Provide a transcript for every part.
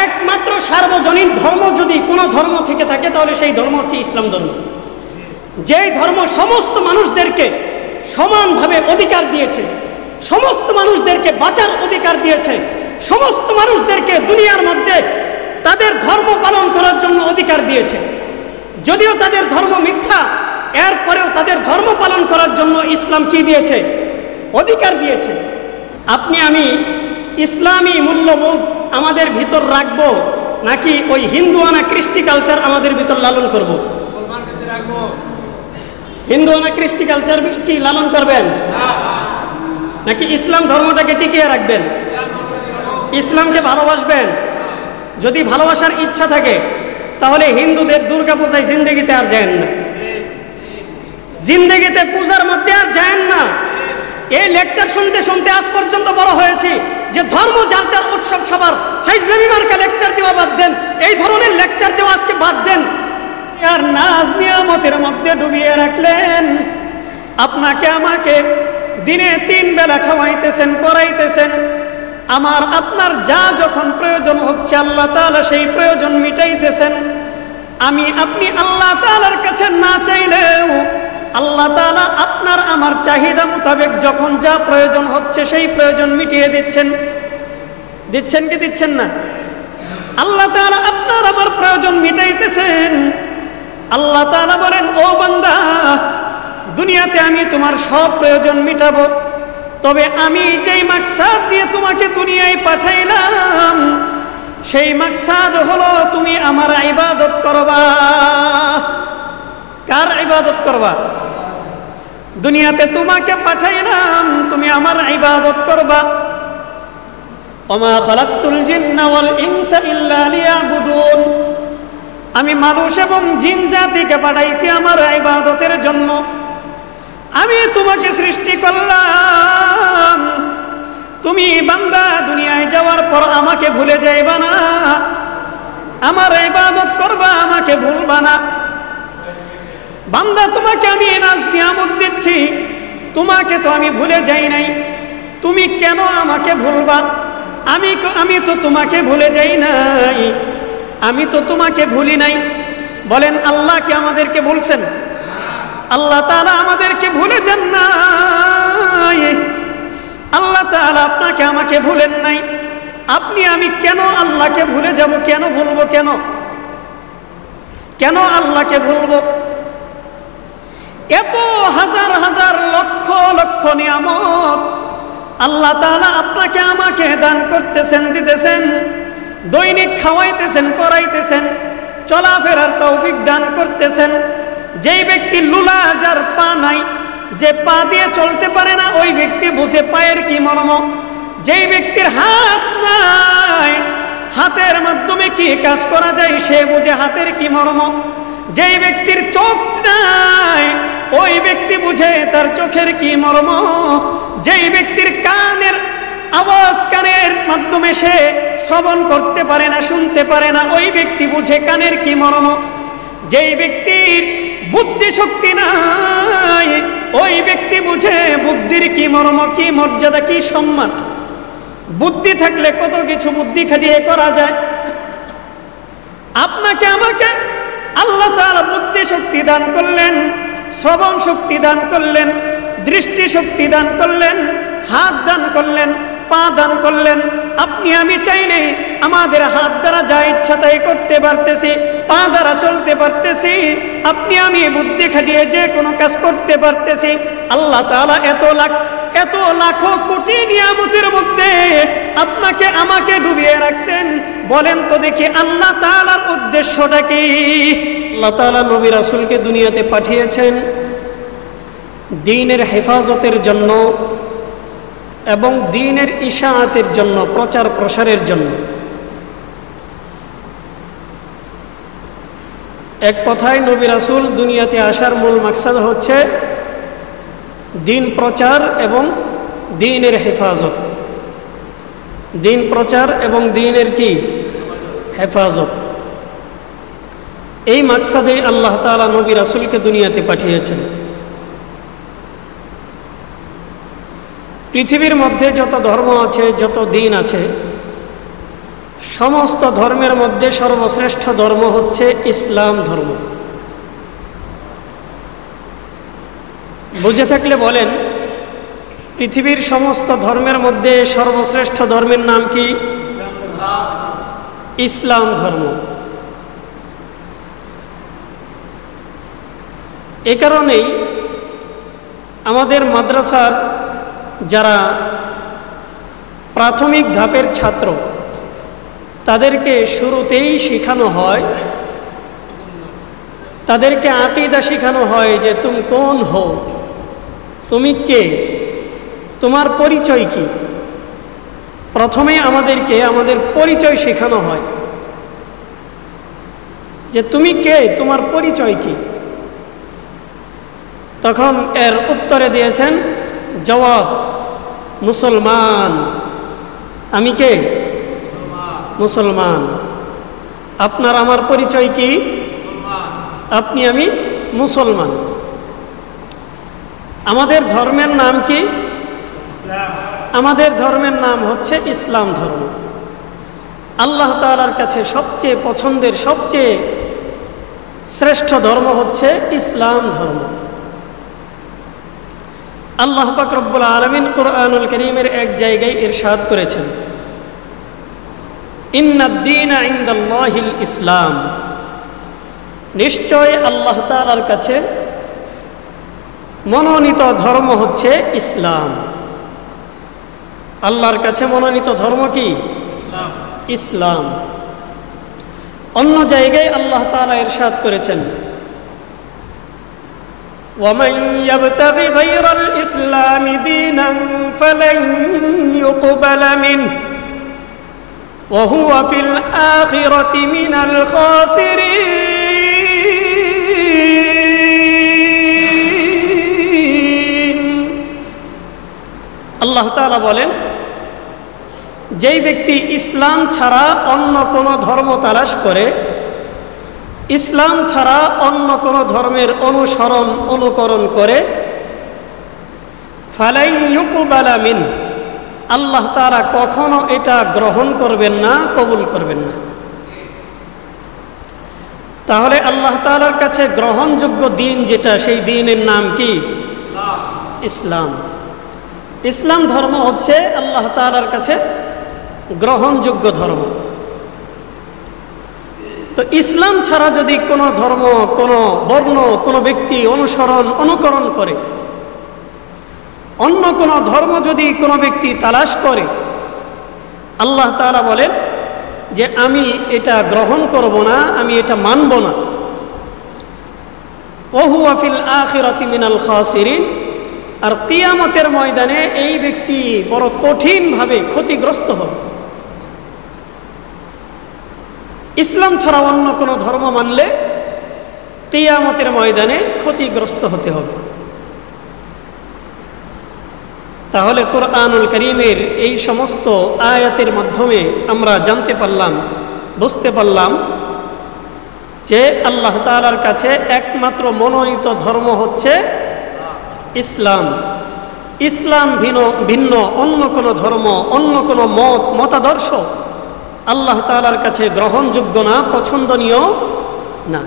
একমাত্র সার্বজনীন ধর্ম যদি কোনো ধর্ম থেকে থাকে তাহলে সেই ধর্ম হচ্ছে ইসলাম ধর্ম, যেই ধর্ম সমস্ত মানুষদেরকে সমানভাবে অধিকার দিয়েছে, সমস্ত মানুষদেরকে বাঁচার অধিকার দিয়েছে, সমস্ত মানুষদেরকে দুনিয়ার মধ্যে তাদের ধর্ম পালন করার জন্য অধিকার দিয়েছে। যদিও তাদের ধর্ম মিথ্যা, এরপরেও তাদের ধর্ম পালন করার জন্য ইসলাম কি দিয়েছে? অধিকার দিয়েছে। আপনি আমি ইসলামী মূল্যবোধ আমাদের ভিতর রাখবো নাকি ওই হিন্দুয়ানা কৃষ্টি কালচার আমাদের ভিতর লালন করব? হিন্দুয়ানা কৃষ্টি কালচার কি লালন করবেন নাকি ইসলাম ধর্মটাকে টিকিয়ে রাখবেন? ইসলামকে ভালোবাসবেন? যদি ভালোবাসার ইচ্ছা থাকে তাহলে হিন্দুদের দুর্গা পূজায় জিন্দেগিতে আর যায়েন না, জিন্দেগিতে পূজার মধ্যে আর যায়েন না। এই লেকচার শুনতে শুনতে আজ পর্যন্ত বড় হয়েছি যে ধর্ম যার যার উৎসব সবার, ফাইজলামি মার্কা লেকচার দেওয়া বাদ দেন, এই ধরনের লেকচার দেওয়া আজকে বাদ দেন। আর নাজ নিয়ামতের মধ্যে ডুবিয়ে রাখলেন। আপনাকে আমাকে দিনে 3 বেলা খাওয়াইতেছেন, পড়াইতেছেন। আমার আপনার যা যখন প্রয়োজন হচ্ছে আল্লাহ তাআলা সেই প্রয়োজন মিটাইতেছেন। আমি আপনি আল্লাহ তাআলার কাছে না চাইলেও আল্লাহ তাআলা আপনার আমার চাহিদা মোতাবেক যখন যা প্রয়োজন হচ্ছে সেই প্রয়োজন মিটিয়ে দিচ্ছেন। দিচ্ছেন কি দিচ্ছেন না? আল্লাহ তাআলা আপনার আমার প্রয়োজন মিটাইতেছেন। আল্লাহ তাআলা বলেন, ও বান্দা, দুনিয়াতে আমি তোমার সব প্রয়োজন মিটাবো, তবে আমি যেই মাকসাদ দিয়ে তোমাকে দুনিয়ায় পাঠাইলাম সেই মাকসাদ হলো তুমি আমার ইবাদত করবা। কার ইবাদত করবা? দুনিয়াতে তোমাকে পাঠাইলাম, তুমি আমার ইবাদত করবা। ওমা খালাকতুল জিন্না ওয়াল ইনসা ইল্লা লিয়াবুদুন। আমি মানুষ এবং জিন জাতিকে পাঠাইছি আমার ইবাদতের জন্য। আমি তোমাকে সৃষ্টি করলাম, তুমি বান্দা দুনিয়ায় যাওয়ার পর আমাকে ভুলে যাইবা না, আমার ইবাদত করবা, আমাকে ভুলবা না। বান্দা তোমাকে আমি নাজ নিয়ামত দিচ্ছি, তোমাকে তো আমি ভুলে যাই নাই, তুমি কেন আমাকে ভুলবা? আমি তো তোমাকে ভুলে যাই নাই, আমি তো তোমাকে ভুলি নাই। বলেন, আল্লাহ কি আমাদেরকে ভুলছেন? আল্লাহ তাআলা আমাদেরকে ভুলে যান নাই। আল্লাহ তাআলা আপনাকে আমাকে ভুলেন নাই। আপনি আমি কেন আল্লাহকে ভুলে যাব? কেন ভুলবো? কেন আল্লাহকে ভুলবো? এত হাজার হাজার লক্ষ লক্ষ নিয়ামত আল্লাহ তাআলা আপনাকে আমাকে দান করতেছেন, দিতেছেন। দৈনিক খাওয়াইতেছেন, পড়াইতেছেন, চলাফেরার তৌফিক দান করতেছেন। যেই ব্যক্তি লুলা, যার পা নাই, যে পা দিয়ে চলতে পারে না, ওই ব্যক্তি বুঝে পায়ের কি মর্ম। যেই ব্যক্তির হাত নাই, হাতের মাধ্যমে কি কাজ করা যায় সে বুঝে হাতের কি মর্ম। যেই ব্যক্তির চোখ নাই, ওই ব্যক্তি বুঝে তার চোখের কি মর্ম। যেই ব্যক্তির কানের আওয়াজ, কানের মাধ্যমে সে শ্রবণ করতে পারে না, শুনতে পারে না, ওই ব্যক্তি বুঝে কানের কি মর্ম। যেই ব্যক্তির বুদ্ধি শক্তি নাই, ওই ব্যক্তি বুঝে বুদ্ধির কি মর্ম, কি মর্যাদা, কি সম্মান। বুদ্ধি থাকলে কত কিছু বুদ্ধি খাটিয়ে করা যায়। আপনাকে আমাকে আল্লাহ তাআলা বুদ্ধি শক্তি দান করলেন, শ্রবণ শক্তি দান করলেন, দৃষ্টি শক্তি দান করলেন, হাত দান করলেন, পা দান করলেন। আপনি আমি চাইলে আমাদের হাত দ্বারা যা ইচ্ছা তাই করতে পারতেছি, পা দ্বারা চলতে পারতেছি, আপনি আমি বুদ্ধি খাটিয়ে যে কোনো কাজ করতে পারতেছি। আল্লাহ তাআলা এত লাখো কোটি নিয়ামতের মধ্যে আপনাকে আমাকে ডুবিয়ে রাখছেন। বলেন তো দেখি আল্লাহ তাআলার উদ্দেশ্যটা কি? আল্লাহ তাআলা নবী রাসূলকে দুনিয়াতে পাঠিয়েছেন দ্বীনের হেফাজতের জন্য এবং দ্বীনের ইশাআতের জন্য, প্রচার প্রসারের জন্য। এক কথায় নবী রাসূল দুনিয়াতে আসার মূল মাকসাদ হচ্ছে দ্বীন প্রচার এবং দ্বীনের হেফাজত। দ্বীন প্রচার এবং দ্বীনের কি? হেফাজত। এই মাকসাদে আল্লাহ তাআলা নবী রাসূলকে দুনিয়াতে পাঠিয়েছেন। পৃথিবীর মধ্যে যত ধর্ম আছে, যত দ্বীন আছে, সমস্ত ধর্মের মধ্যে সর্বশ্রেষ্ঠ ধর্ম হচ্ছে ইসলাম ধর্ম। বুঝে থাকলে বলেন, পৃথিবীর সমস্ত ধর্মের মধ্যে সর্বশ্রেষ্ঠ ধর্মের নাম কি? ইসলাম ধর্ম। এ কারণেই আমাদের মাদ্রাসার যারা প্রাথমিক ধাপের ছাত্র, তাদেরকে শুরুতেই শেখানো হয়, তাদেরকে আকীদা শেখানো হয় যে তুমি কোন হও, তুমি কে, তোমার পরিচয় কি। প্রথমে আমাদেরকে আমাদের পরিচয় শেখানো হয় যে তুমি কে, তোমার পরিচয় কি। তখন এর উত্তরে দিয়েছেন জবাব, মুসলমান। আমি কে? মুসলমান। আপনার আমার পরিচয় কি? আপনি আমি মুসলমান। আমাদের ধর্মের নাম কি? আমাদের ধর্মের নাম হচ্ছে ইসলাম ধর্ম। আল্লাহ তাআলার কাছে সবচেয়ে পছন্দের, সবচেয়ে শ্রেষ্ঠ ধর্ম হচ্ছে ইসলাম ধর্ম। আল্লাহ পাক রব্বুল আলামিন কুরআনুল কারীমের এক জায়গায় ইরশাদ করেছেন, ইন্নাদ-দীনা ইনদাল্লাহিল ইসলাম। নিশ্চয় আল্লাহ তাআলার কাছে মনোনীত ধর্ম হচ্ছে ইসলাম। আল্লাহর কাছে মনোনীত ধর্ম কি? ইসলাম। অন্য জায়গায় আল্লাহ তাআলা ইরশাদ করেছেন, وَمَنْ يَبْتَغِ غَيْرَ الْإِسْلَامِ دِينًا فَلَنْ يُقْبَلَ مِنْهُ وَهُوَ فِي الْآخِرَةِ مِنَ الْخَاسِرِينَ। আল্লাহ তাআলা বলেন, যেই ব্যক্তি ইসলাম ছাড়া অন্য কোনো ধর্ম তালাশ করে, ইসলাম ছাড়া অন্য কোনো ধর্মের অনুসরণ অনুকরণ করে, ফালাই ইউকবালা মিন, আল্লাহ তাআলা কখনো এটা গ্রহণ করবেন না, কবুল করবেন না। তাহলে আল্লাহ তাআলার কাছে গ্রহণযোগ্য দিন যেটা, সেই দিনের নাম কি? ইসলাম। ইসলাম ধর্ম হচ্ছে আল্লাহ তাআলার কাছে গ্রহণযোগ্য ধর্ম। তো ইসলাম ছাড়া যদি কোনো ধর্ম, কোনো বর্ণ, কোনো ব্যক্তি অনুসরণ অনুকরণ করে, অন্য কোনো ধর্ম যদি কোনো ব্যক্তি তালাশ করে, আল্লাহ তাআলা বলেন যে আমি এটা গ্রহণ করব না, আমি এটা মানব না। ওহুয়া ফিল আখিরাতি মিনাল খাসিরিন। আর কিয়ামতের ময়দানে এই ব্যক্তি বড় কঠিনভাবে ক্ষতিগ্রস্ত হবে। ইসলাম ছাড়া অন্য কোনো ধর্ম মানলে কিয়ামতের ময়দানে ক্ষতিগ্রস্ত হতে হবে। তাহলে কুরআনুল কারীমের এই সমস্ত আয়াতের মাধ্যমে আমরা জানতে পারলাম, বুঝতে পারলাম যে আল্লাহ তাআলার কাছে একমাত্র মনোনীত ধর্ম হচ্ছে ইসলাম। ইসলাম ভিন্ন অন্য কোনো ধর্ম, অন্য কোনো মতাদর্শ আল্লাহ তাআলার কাছে গ্রহণযোগ্য না, পছন্দনীয় না।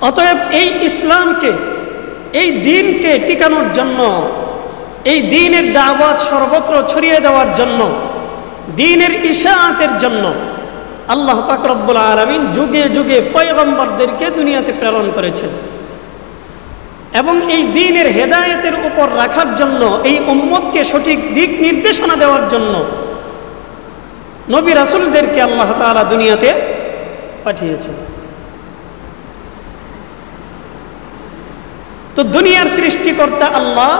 অতএব এই ইসলামকে, এই দ্বীনকে টিকানোর জন্য, এই দ্বীনের দাওয়াত সর্বত্র ছড়িয়ে দেওয়ার জন্য, দ্বীনের ইশাআতের জন্য আল্লাহ পাক রব্বুল আলামিন যুগে যুগে পয়গম্বরদেরকে দুনিয়াতে প্রেরণ করেছেন। এবং এই দ্বীনের হেদায়েতের উপর রাখার জন্য, এই উম্মতকে সঠিক দিক নির্দেশনা দেওয়ার জন্য নবী রাসূলদেরকে আল্লাহ তাআলা দুনিয়াতে পাঠিয়েছেন। তো দুনিয়ার সৃষ্টিকর্তা আল্লাহ,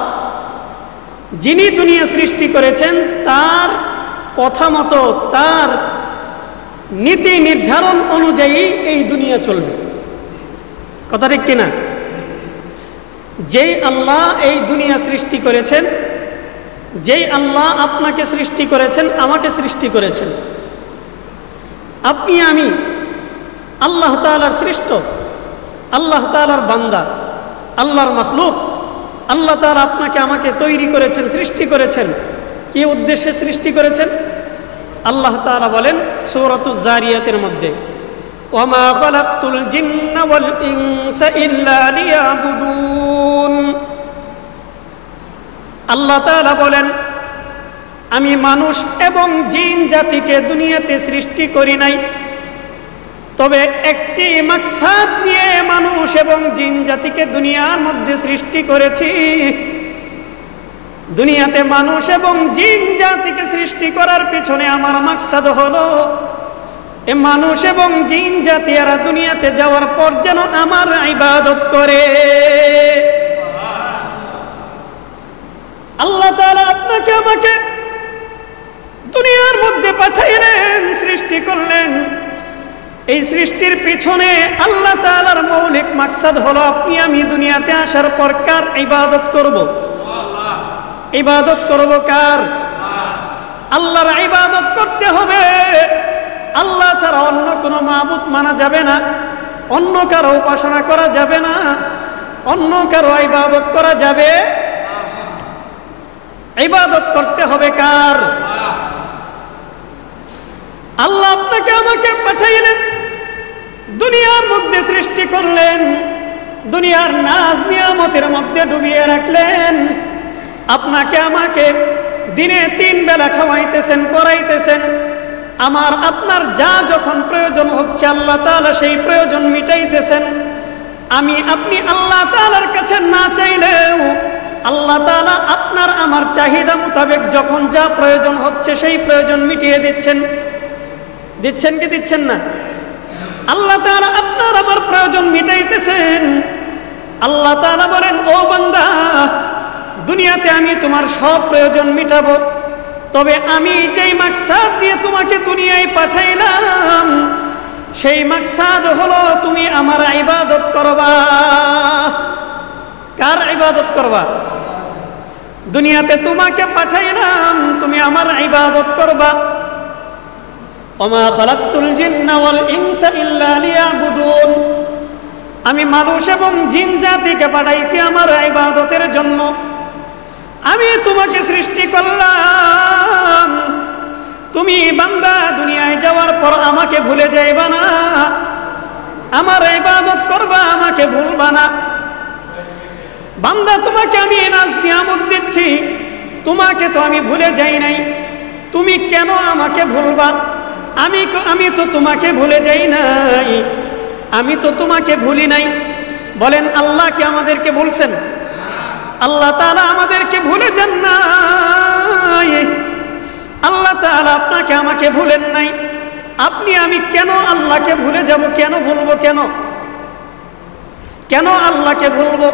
যিনি দুনিয়া সৃষ্টি করেছেন, তার কথা মতো, তার নীতি নির্ধারণ অনুযায়ী এই দুনিয়া চলবে। কথা ঠিক কিনা? যেই আল্লাহ এই দুনিয়া সৃষ্টি করেছেন, যেই আল্লাহ আপনাকে সৃষ্টি করেছেন, আমাকে সৃষ্টি করেছেন, আপনি আমি আল্লাহ তাআলার সৃষ্ট, আল্লাহ তাআলার বান্দা, আল্লাহর মাখলুক। আল্লাহ তাআলা আপনাকে আমাকে তৈরি করেছেন, সৃষ্টি করেছেন। কি উদ্দেশ্যে সৃষ্টি করেছেন? আল্লাহ তাআলা বলেন সূরাতুজ জারিয়াতের মধ্যে, ওয়ামা খালাকতুল জিন্না ওয়াল ইনসা ইল্লা লিয়াবুদুন। আল্লাহ তাআলা বলেন, আমি মানুষ এবং জিন জাতিকে দুনিয়াতে সৃষ্টি করি নাই, তবে একটি মাকসাদ নিয়ে মানুষ এবং জিন জাতিকে দুনিয়ার মধ্যে সৃষ্টি করেছি। দুনিয়াতে মানুষ এবং জিন জাতিকে সৃষ্টি করার পিছনে আমার মাকসাদ হলো এ মানুষ এবং জিন জাতি এরা দুনিয়াতে যাওয়ার পর যেন আমার ইবাদত করে। আল্লাহ তাআলা আপনাকে আমাকে দুনিয়ার মধ্যে পাঠাইলেন, সৃষ্টি করলেন। এই সৃষ্টির পিছনে আল্লাহ তাআলার মৌলিক মাকসাদ হলো আপনি আমি দুনিয়াতে আসার পর কার ইবাদত করব? ইবাদত করব কার? আল্লাহর ইবাদত করতে হবে। আল্লাহ ছাড়া অন্য কোনো মাবুদ মানা যাবে না, অন্য কারো উপাসনা করা যাবে না, অন্য কারো ইবাদত করা যাবে। ইবাদত করতে হবে কার? আল্লাহ আপনাকে আমাকে পাঠাইলেন, দুনিয়ার মধ্যে সৃষ্টি করলেন, দুনিয়ার নাজ নিয়ামতের মধ্যে ডুবিয়ে রাখলেন। আপনাকে আমাকে দিনে 3 বেলা খাওয়াইতেছেন, পড়াইতেছেন। আমার আপনার যা যখন প্রয়োজন হচ্ছে আল্লাহ তাআলা সেই প্রয়োজন মিটাইতেছেন। আমি আপনি আল্লাহ তাআলার কাছে না চাইলেও আল্লাহ তাআলা আপনার আমার চাহিদা মোতাবেক যখন যা প্রয়োজন হচ্ছে সেই প্রয়োজন মিটিয়ে দিচ্ছেন। দিচ্ছেন কি দিচ্ছেন না? আল্লাহ তাআলা আপনার আমার প্রয়োজন মিটাইতেছেন। আল্লাহ তাআলা বলেন, ও বান্দা, দুনিয়াতে আমি তোমার সব প্রয়োজন মিটাবো, তবে আমি যেই মাকসাদ দিয়ে তোমাকে দুনিয়ায় পাঠাইলাম সেই মাকসাদ হলো তুমি আমার ইবাদত করবা। কার ইবাদত করবা? দুনিয়াতে তোমাকে পাঠাইলাম, তুমি আমার ইবাদত করবা। ওমা খালাকতুল জিন্না ওয়াল ইনসা ইল্লা লিয়াবুদুন। আমি মানুষ এবং জিন জাতিকে পাঠাইছি আমার ইবাদতের জন্য। আমি তোমাকে সৃষ্টি করলাম, তুমি বান্দা দুনিয়ায় যাওয়ার পর আমাকে ভুলে যাইবা না, আমার ইবাদত করবা, আমাকে ভুলবা না। বান্দা তোমাকে আমি নাজ নিয়ামত দিচ্ছি, তোমাকে তো আমি ভুলে যাই নাই, তুমি কেন আমাকে ভুলবা? আমি তো তোমাকে ভুলে যাই নাই, আমি তো তোমাকে ভুলি নাই। বলেন আল্লাহ কি আমাদেরকে ভুলছেন? আল্লাহ তাআলা আমাদেরকে ভুলে যান নাই। আল্লাহ তাআলা আপনাকে আমাকে ভুলেন নাই। আপনি আমি কেন আল্লাহকে ভুলে যাব? কেন ভুলবো? কেন কেন আল্লাহকে ভুলবো?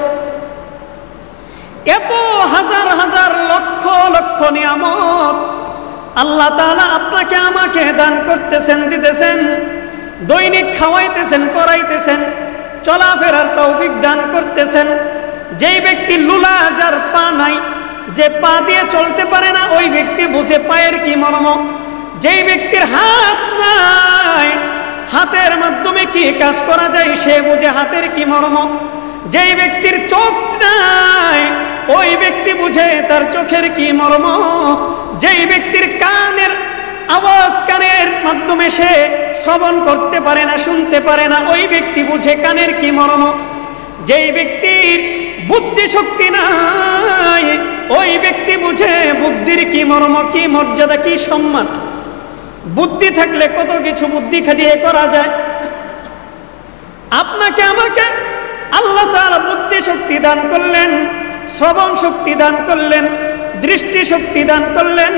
এত হাজার হাজার লক্ষ লক্ষ নিয়ামত আল্লাহ তাআলা আপনাকে আমাকে দান করতেছেন, দিতেছেন। দৈনিক খাওয়াইতেছেন, পড়াইতেছেন, চলাফেরার তৌফিক দান করতেছেন। যেই ব্যক্তি লুলা, যার পা নাই, যে পা দিয়ে চলতে পারে না, ওই ব্যক্তি বুঝে পায়ের কি মর্ম। যেই ব্যক্তির হাত নাই, হাতের মাধ্যমে কি কাজ করা যায় সে বুঝে হাতের কি মর্ম। যেই ব্যক্তির চোখ নাই, ওই ব্যক্তি বুঝে তার চোখের কি মর্ম। যেই ব্যক্তির কানের আওয়াজ, কানের মাধ্যমে সে শ্রবণ করতে পারে না, শুনতে পারে না, ওই ব্যক্তি বুঝে কানের কি মর্ম। যেই ব্যক্তির বুদ্ধি শক্তি নাই, ওই ব্যক্তি বুঝে বুদ্ধির কি মর্ম, কি মর্যাদা, কি সম্মান। বুদ্ধি থাকলে কত কিছু বুদ্ধি খাটিয়ে করা যায়। আপনাকে আমাকে আল্লাহ তাআলা বুদ্ধি শক্তি দান করলেন, শ্রবণ শক্তি দান করলেন, দৃষ্টি শক্তি দান করলেন,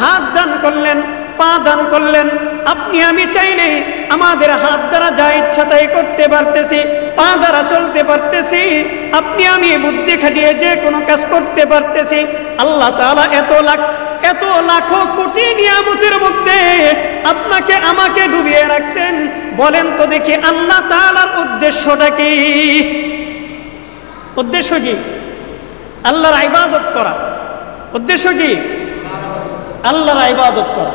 হাত দান করলেন, পা দান করলেন। আপনি আমি চাইলে আমাদের হাত দ্বারা যা ইচ্ছা তাই করতে পারতেছি, পা দ্বারা চলতে পারতেছি, আপনি আমি বুদ্ধি খাটিয়ে যে কোনো কাজ করতে পারতেছি। আল্লাহ তাআলা এত লাখো কোটি নিয়ামতের মধ্যে আপনাকে আমাকে ডুবিয়ে রাখছেন। বলেন তো দেখি আল্লাহ তাআলার উদ্দেশ্যটা কি? উদ্দেশ্য কি? আল্লাহর ইবাদত করা। উদ্দেশ্য কি? আল্লাহর ইবাদত করা।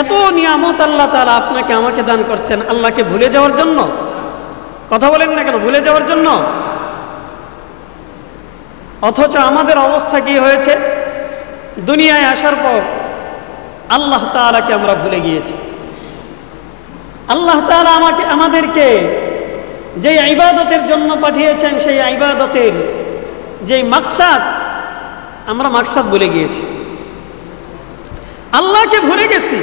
এত নিয়ামত আল্লাহ তাআলা আপনাকে আমাকে দান করছেন আল্লাহকে ভুলে যাওয়ার জন্য? কথা বলেন না কেন? ভুলে যাওয়ার জন্য। অথচ আমাদের অবস্থা কি হয়েছে? দুনিয়ায় আসার পর আল্লাহ তাআলাকে আমরা ভুলে গিয়েছি। আল্লাহ তাআলা আমাদেরকে যে ইবাদতের জন্য পাঠিয়েছেন, সেই ইবাদতের যে মাকসাদ, আমরা মাকসাদ ভুলে গিয়েছি, আল্লাহকে ভুলে গেছি।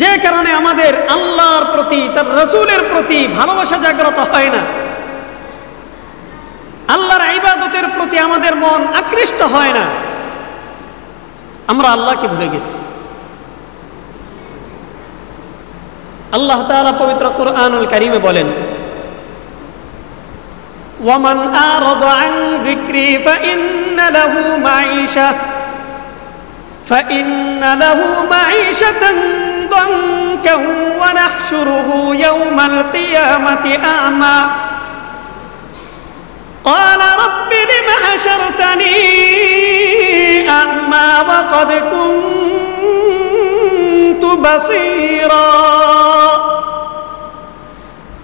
যে কারণে আমাদের আল্লাহর প্রতি, তার রাসূলের প্রতি ভালোবাসা জাগ্রত হয় না, আল্লাহর ইবাদতের প্রতি আমাদের মন আকৃষ্ট হয় না, আমরা আল্লাহকে ভুলে গেছি। আল্লাহ তাআলা পবিত্র কুরআনুল কারীমে বলেন, ওয়ামান আরাদা আন যিকরি ফাইন্না লাহু মাঈশাতান দানকা ওয়া নাহশুরুহু ইয়াওমাল কিয়ামাতি আ'মা قال رب لم حشرتني أعمى وقد كنت بصيرا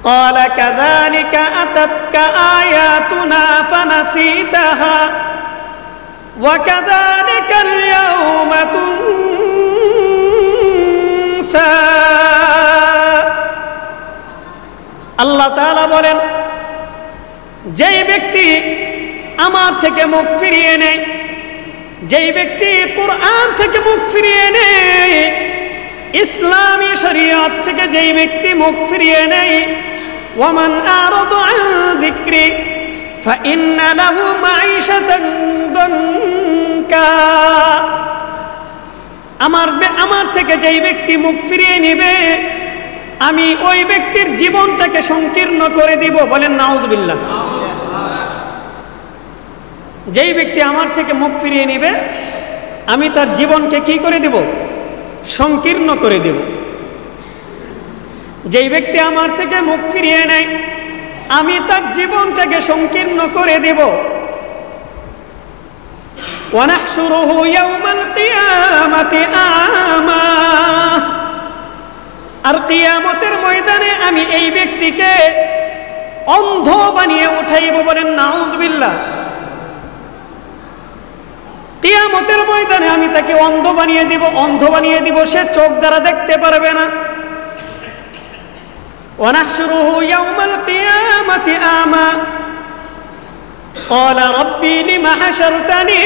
قال كذلك أتتك آياتنا فنسيتها وكذلك اليوم تنسى الله تعالى বলেন, যেই ব্যক্তি আমার থেকে মুখ ফিরিয়ে নেয়, যেই ব্যক্তি কুরআন থেকে মুখ ফিরিয়ে নেয়, ইসলামী শরীয়ত থেকে যেই ব্যক্তি মুখ ফিরিয়ে নেয়, ওয়ামান আরাদা আন যিকরি ফাইন্না লাহু মাঈশাতান দানকা, আমার থেকে যেই ব্যক্তি মুখ ফিরিয়ে নেবে, আমি ওই ব্যক্তির জীবনটাকে সংকীর্ণ করে দিব। বলেন নাউজুবিল্লাহ। যেই ব্যক্তি আমার থেকে মুখ ফিরিয়ে নেবে, আমি তার জীবনকে কি করে দেব? সংকীর্ণ করে দেব। যেই ব্যক্তি আমার থেকে মুখ ফিরিয়ে নেয়, আমি তার জীবনটাকে সংকীর্ণ করে দেব। ওয়া নাহশুরুহু ইয়াওমাল কিয়ামাতি আ'মা, আর কিয়ামতের ময়দানে আমি এই ব্যক্তিকে অন্ধ বানিয়ে উঠাইব। বলেন নাউজুবিল্লাহ। কিয়ামতের ময়দানে আমি তাকে অন্ধ বানিয়ে দিব, অন্ধ বানিয়ে দিব, সে চোখ দ্বারা দেখতে পারবে না। ওয়া নাহশুরুহু ইয়াওমাল কিয়ামাতি আ'মা ক্বালা রাব্বি লিমা হাশারতানি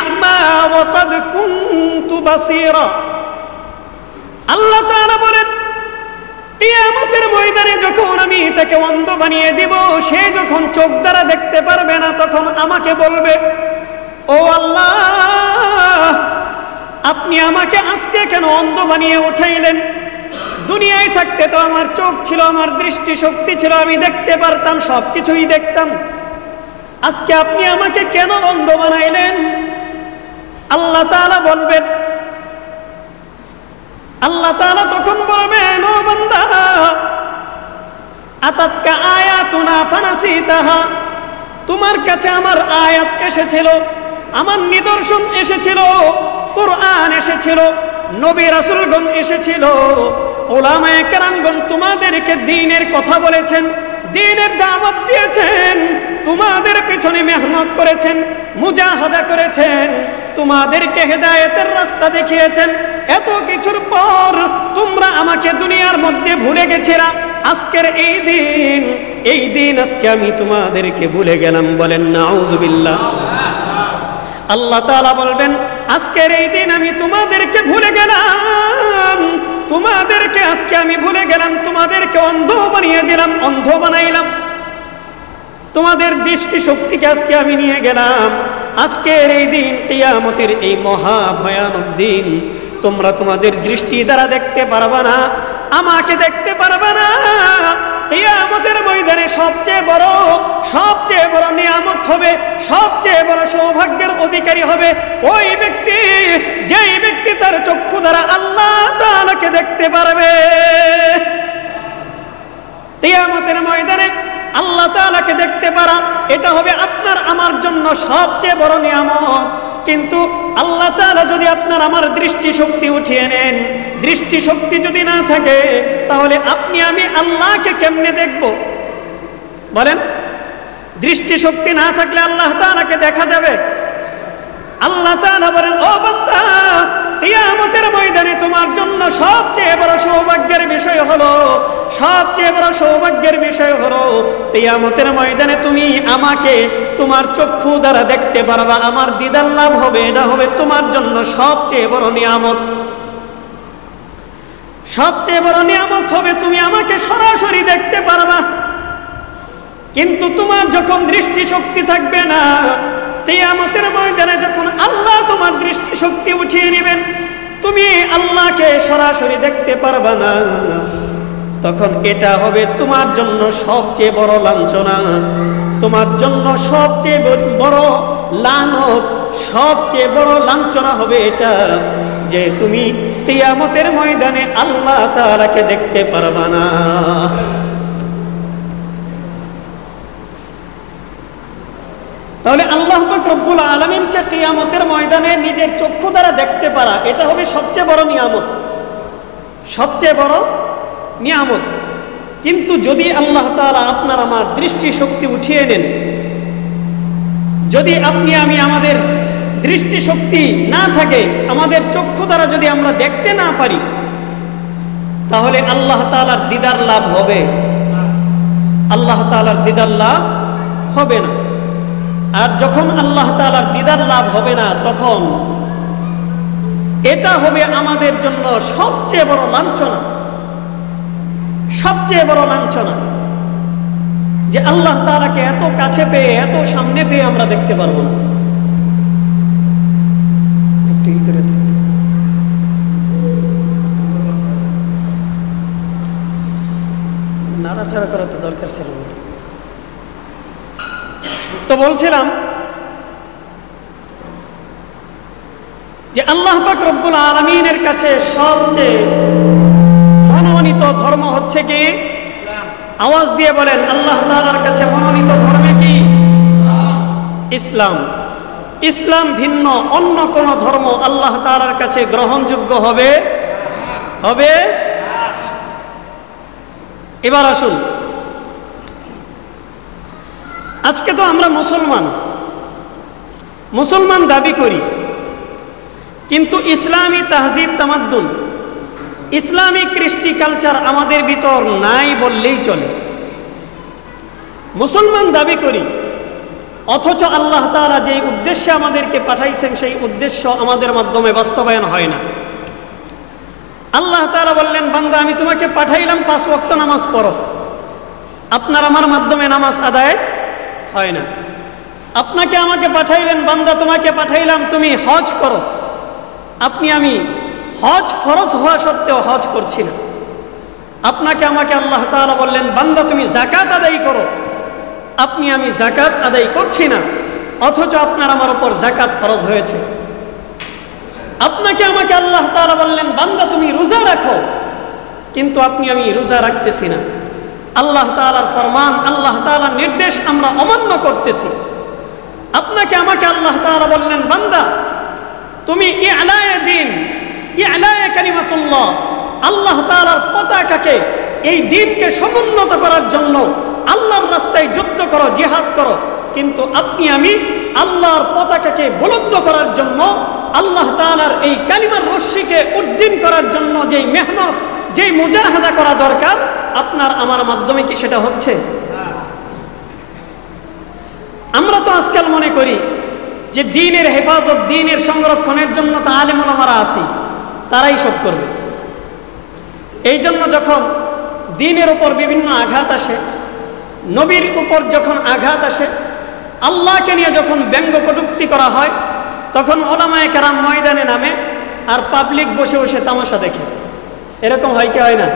আ'মা ওয়া ক্বাদ কুনতু বাসীরা। আল্লাহ তাআলা বলেন, কিয়ামতের ময়দানে যখন আমি তাকে অন্ধ বানিয়ে দিব, সে যখন চোখ দ্বারা দেখতে পারবে না, তখন আমাকে বলবে, ও আল্লাহ, আপনি আমাকে আজকে কেন অন্ধ বানিয়ে উঠাইলেন? দুনিয়ায় থাকতে তো আমার চোখ ছিল, আমার দৃষ্টি শক্তি ছিল, আমি দেখতে পারতাম, সবকিছুই দেখতাম, আজকে আপনি আমাকে কেন অন্ধ বানাইলেন? আল্লাহ তাআলা বলবেন, আল্লাহ তাআলা তখন বলবেন, ও বান্দা, আতাতকা আয়াতুনা ফানাসিতাহা, তোমার কাছে আমার আয়াত এসেছিল, আমার নিদর্শন এসেছিল, কুরআন এসেছিল, নবী রাসূলগণ এসেছিল, উলামায়ে কেরামগণ তোমাদেরকে দ্বীনের কথা বলেছেন, দ্বীনের দাওয়াত দিয়েছেন, তোমাদের পিছনে মেহনত করেছেন, মুজাহাদা করেছেন, তোমাদেরকে হেদায়েতের রাস্তা দেখিয়েছেন। এত কিছুর পর তোমরা আমাকে দুনিয়ার মধ্যে ভুলে গেছিলা। আজকের এই দিন আজকে আমি তোমাদেরকে ভুলে গেলাম। বলেন নাউজুবিল্লাহ। আল্লাহ তাআলা বলবেন, আজকের এই দিন আমি তোমাদেরকে ভুলে গেলাম, তোমাদেরকে আজকে আমি ভুলে গেলাম, তোমাদেরকে অন্ধ বানিয়ে দিলাম, অন্ধ বানাইলাম, তোমাদের দৃষ্টি শক্তিকে আজকে আমি নিয়ে গেলাম। আজকের এই দিন, কিয়ামতের এই মহা ভয়ানক দিন, তোমরা তোমাদের দৃষ্টি দ্বারা দেখতে পারবে না, আমাকে দেখতে পারবে না। কিয়ামতের ময়দানে সবচেয়ে বড় নিয়ামত হবে, সবচেয়ে বড় সৌভাগ্যের অধিকারী হবে ওই ব্যক্তি, যেই ব্যক্তি তার চক্ষু দ্বারা আল্লাহ তাআলাকে দেখতে পারবে। কিয়ামতের ময়দানে আল্লাহ তাআলাকে দেখতে পারা, এটা হবে আপনার আমার জন্য সবচেয়ে বড় নিয়ামত। কিন্তু আল্লাহ তাআলা যদি আপনার আমার দৃষ্টি শক্তি উঠিয়ে নেন, দৃষ্টি শক্তি যদি না থাকে, তাহলে আপনি আমি আল্লাহকে কেমনে দেখব? বলেন, দৃষ্টি শক্তি না থাকলে আল্লাহ তাআলাকে দেখা যাবে? আল্লাহ তাআলা বলেন, ও বান্দা, কিয়ামতের ময়দানে তোমার জন্য সবচেয়ে বড় সৌভাগ্যের বিষয় হলো, সবচেয়ে বড় সৌভাগ্যের বিষয় হলো কিয়ামতের ময়দানে তুমি আমাকে তোমার চক্ষু দ্বারা দেখতে পারবা, আমার দিদার লাভ হবে। এটা হবে তোমার জন্য সবচেয়ে বড় নিয়ামত। সবচেয়ে বড় নিয়ামত হবে তুমি আমাকে সরাসরি দেখতে পারবা। কিন্তু তোমার যখন দৃষ্টিশক্তি থাকবে না, কিয়ামতের ময়দানে যখন আল্লাহ তোমার দৃষ্টিশক্তি উঠিয়ে নেবেন, তুমি আল্লাহকে সরাসরি দেখতে পারবা না, তখন এটা হবে তোমার জন্য সবচেয়ে বড় লাঞ্ছনা, তোমার জন্য সবচেয়ে বড় লানত, সবচেয়ে বড় লাঞ্ছনা হবে এটা যে তুমি কিয়ামতের ময়দানে আল্লাহ তাআলাকে দেখতে পারবা না। তাহলে আল্লাহ পাক রব্বুল আলামিনকে কিয়ামতের ময়দানে নিজের চক্ষু দ্বারা দেখতে পারা, এটা হবে সবচেয়ে বড় নিয়ামত, সবচেয়ে বড় নিয়ামত। কিন্তু যদি আল্লাহ তাআলা আপনার আমার দৃষ্টিশক্তি উঠিয়ে নেন, যদি আপনি আমি আমাদের দৃষ্টিশক্তি না থাকে, আমাদের চক্ষু দ্বারা যদি আমরা দেখতে না পারি, তাহলে আল্লাহ তাআলার দিদার লাভ হবে? আল্লাহ তাআলার দিদার লাভ হবে না। আর যখন আল্লাহ তাআলার দিদার লাভ হবে না, তখন এটা হবে আমাদের জন্য সবচেয়ে বড় লাঞ্ছনা, সবচেয়ে বড় লাঞ্ছনা যে আল্লাহ তাআলাকে এত কাছে পেয়ে, এত সামনে পেয়ে আমরা দেখতে পারবো না। নাড়াচাড়া করা তো দরকার ছিল না। তো বলছিলাম যে আল্লাহ পাক রব্বুল আলামিনের কাছে সবচেয়ে মনোনীত ধর্ম হচ্ছে কি? ইসলাম। আওয়াজ দিয়ে বলেন, আল্লাহ তাআলার কাছে মনোনীত ধর্ম কি? ইসলাম। ইসলাম ভিন্ন অন্য কোন ধর্ম আল্লাহ তাআলার কাছে গ্রহণযোগ্য হবে? হবে? এবার আসুন, আজকে তো আমরা মুসলমান দাবি করি, কিন্তু ইসলামী তাহজিব তামাদ্দুন, ইসলামিক কৃষ্টি কালচার আমাদের ভিতর নাই বললেই চলে। মুসলমান দাবি করি, অথচ আল্লাহ তাআলা যেই উদ্দেশ্যে আমাদেরকে পাঠাইছেন সেই উদ্দেশ্য আমাদের মাধ্যমে বাস্তবায়ন হয় না। আল্লাহ তাআলা বললেন, বান্দা আমি তোমাকে পাঠাইলাম 5 ওয়াক্ত নামাজ পড়ো, আপনার আমার মাধ্যমে নামাজ আদায় হয় না। আপনাকে আমাকে পাঠাইলেন, বান্দা তোমাকে পাঠাইলাম তুমি হজ করো, আপনি আমি হজ ফরজ হওয়া সত্ত্বেও হজ করছি না। আপনাকে আমাকে আল্লাহ তাআলা বললেন, বান্দা তুমি যাকাত আদায় করো, আপনি আমি যাকাত আদায় করছি না, অথচ আপনার আমার উপর যাকাত ফরজ হয়েছে। আপনাকে আমাকে আল্লাহ তাআলা বললেন, বান্দা তুমি রোজা রাখো, কিন্তু আপনি আমি রোজা রাখতেছি না। আল্লাহ তাআলার ফরমান, আল্লাহ তাআলার নির্দেশ আমরা অমান্য করতেছি। আপনাকে আমাকে আল্লাহ তাআলা বললেন, বান্দা তুমি ইলায়ে দ্বীন, ইলায়ে কালিমাতুল্লাহ, আল্লাহ তাআলার পতাকাকে, এই দ্বীনকে সমুন্নত করার জন্য আল্লাহর রাস্তায় যুদ্ধ করো, জিহাদ করো, কিন্তু আপনি আমি আল্লাহর পতাকাকে বুলন্দ করার জন্য, আল্লাহ তাআলার এই কালিমার রশ্মিকে উড্ডীন করার জন্য যেই মেহনত, যেই মুজাহাদা করা দরকার, আপনার আমার মাধ্যমে কি সেটা হচ্ছে? আমরা তো আজকাল মনে করি যে দ্বীনের হেফাজত, দ্বীনের সংরক্ষণের জন্য তো আলেম ওলামারা আছি, তারাই সব করবে। এই জন্য যখন দ্বীনের উপর বিভিন্ন আঘাত আসে, নবীর উপর যখন আঘাত আসে, আল্লাহকে নিয়ে যখন ব্যঙ্গ কটূক্তি করা হয়, তখন ওলামায়ে কেরাম ময়দানে নামে আর পাবলিক বসে বসে তামাশা দেখে। এরকম হয় কি হয় না?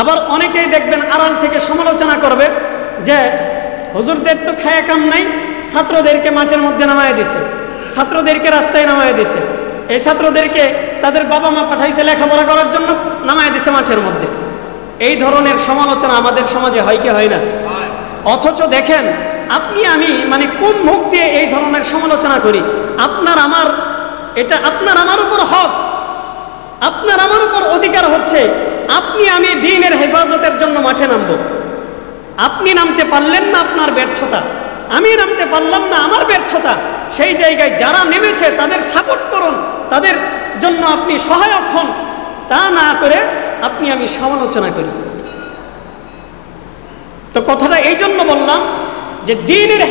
আবার অনেকেই দেখবেন আড়াল থেকে সমালোচনা করবে যে হুজুরদের তো খায়া কাম নাই, ছাত্রদেরকে মাঠের মধ্যে নামায় দিছে, ছাত্রদেরকে রাস্তায় নামায় দিছে, এই ছাত্রদেরকে তাদের বাবা মা পাঠাইছে লেখাপড়া করার জন্য, নামায় দিছে মাঠের মধ্যে। এই ধরনের সমালোচনা আমাদের সমাজে হয় কি হয় না? অথচ দেখেন, আপনি আমি মানে কোন মুখ দিয়ে এই ধরনের সমালোচনা করি? আপনার আমার, এটা আপনার আমার উপর হক, আপনার আমার উপর অধিকার হচ্ছে আপনি আমি দ্বীনের হেফাজতের জন্য মাঠে নামবো। আপনি নামতে পারলেন না, আপনার ব্যর্থতা। আমি নামতে পারলাম না, আমার ব্যর্থতা, সেই জায়গায় যারা নেমেছে তাদের সাপোর্ট করুন, তাদের জন্য আপনি সহায়ক হন, তা না করে আমি সমালোচনা করি। তো কথাটা এই জন্য বললাম যে দ্বীনের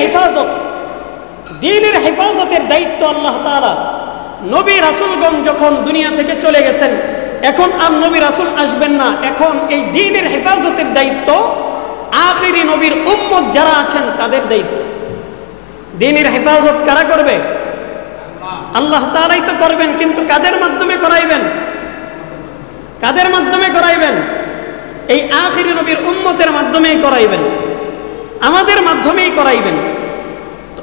হেফাজতের দায়িত্ব আল্লাহ তাআলা, নবী রাসূলগণ যখন দুনিয়া থেকে চলে গেছেন, এখন আর নবী রাসূল আসবেন না, এখন এই দ্বীনের হেফাজতের দায়িত্ব আখিরি নবীর উম্মত যারা আছেন তাদের দায়িত্ব। দ্বীনের হেফাজত কারা করবে? আল্লাহ তাআলাই তো করবেন, কিন্তু কাদের মাধ্যমে করাইবেন? কাদের মাধ্যমে করাইবেন? এই আখিরি নবীর উম্মতের মাধ্যমেই করাইবেন, আমাদের মাধ্যমেই করাইবেন। তো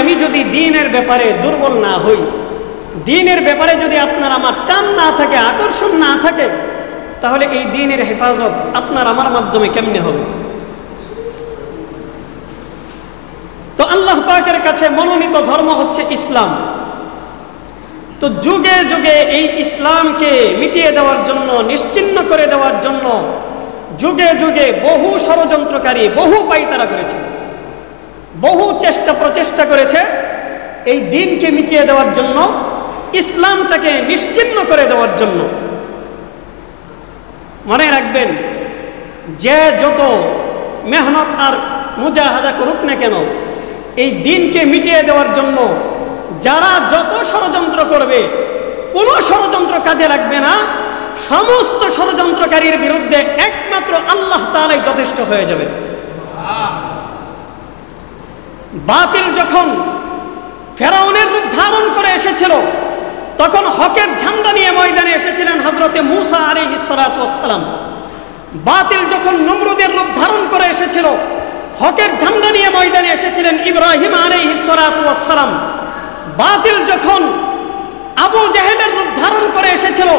আমি যদি দ্বীনের ব্যাপারে দুর্বল না হই, দ্বীনের ব্যাপারে যদি আপনার আমার টান না থাকে, আকর্ষণ না থাকে, তাহলে এই দ্বীনের হেফাজত আপনার আমার মাধ্যমে কেমনে হবে? তো আল্লাহ পাকের কাছে মনোনীত ধর্ম হচ্ছে ইসলাম। তো যুগে যুগে এই ইসলামকে মিটিয়ে দেওয়ার জন্য, নিশ্চিহ্ন করে দেওয়ার জন্য যুগে যুগে বহু ষড়যন্ত্রকারী, বহু পাইতারা করেছে, বহু প্রচেষ্টা করেছে এই দ্বীনকে মিটিয়ে দেওয়ার জন্য, ইসলামটাকে নিশ্চিহ্ন করে দেওয়ার জন্য। মনে রাখবেন, যে যত মেহনত আর মুজাহাদা করুক না কেন, এই দ্বীনকে মিটিয়ে দেওয়ার জন্য যারা যত ষড়যন্ত্র করবে, কোনো ষড়যন্ত্র কাজে লাগবে না। সমস্ত ষড়যন্ত্রকারীর বিরুদ্ধে একমাত্র আল্লাহ তাআলাই যথেষ্ট হয়ে যাবে। বাতিল যখন ফেরাউনের রূপ ধারণ করে এসেছিল, তখন হকের ঝান্ডা নিয়ে ময়দানে এসেছিলেন হযরতে মূসা আলাইহিস সালাতু ওয়াস সালাম। বাতিল যখন নমরুদের রূপ ধারণ করে এসেছিল, হকের ঝান্ডা নিয়ে ময়দানে এসেছিলেন ইব্রাহিম আলাইহিস সালাতু ওয়াস সালাম। বাতিল যখন আবু জাহেলের রূপ ধারণ করে এসেছিল,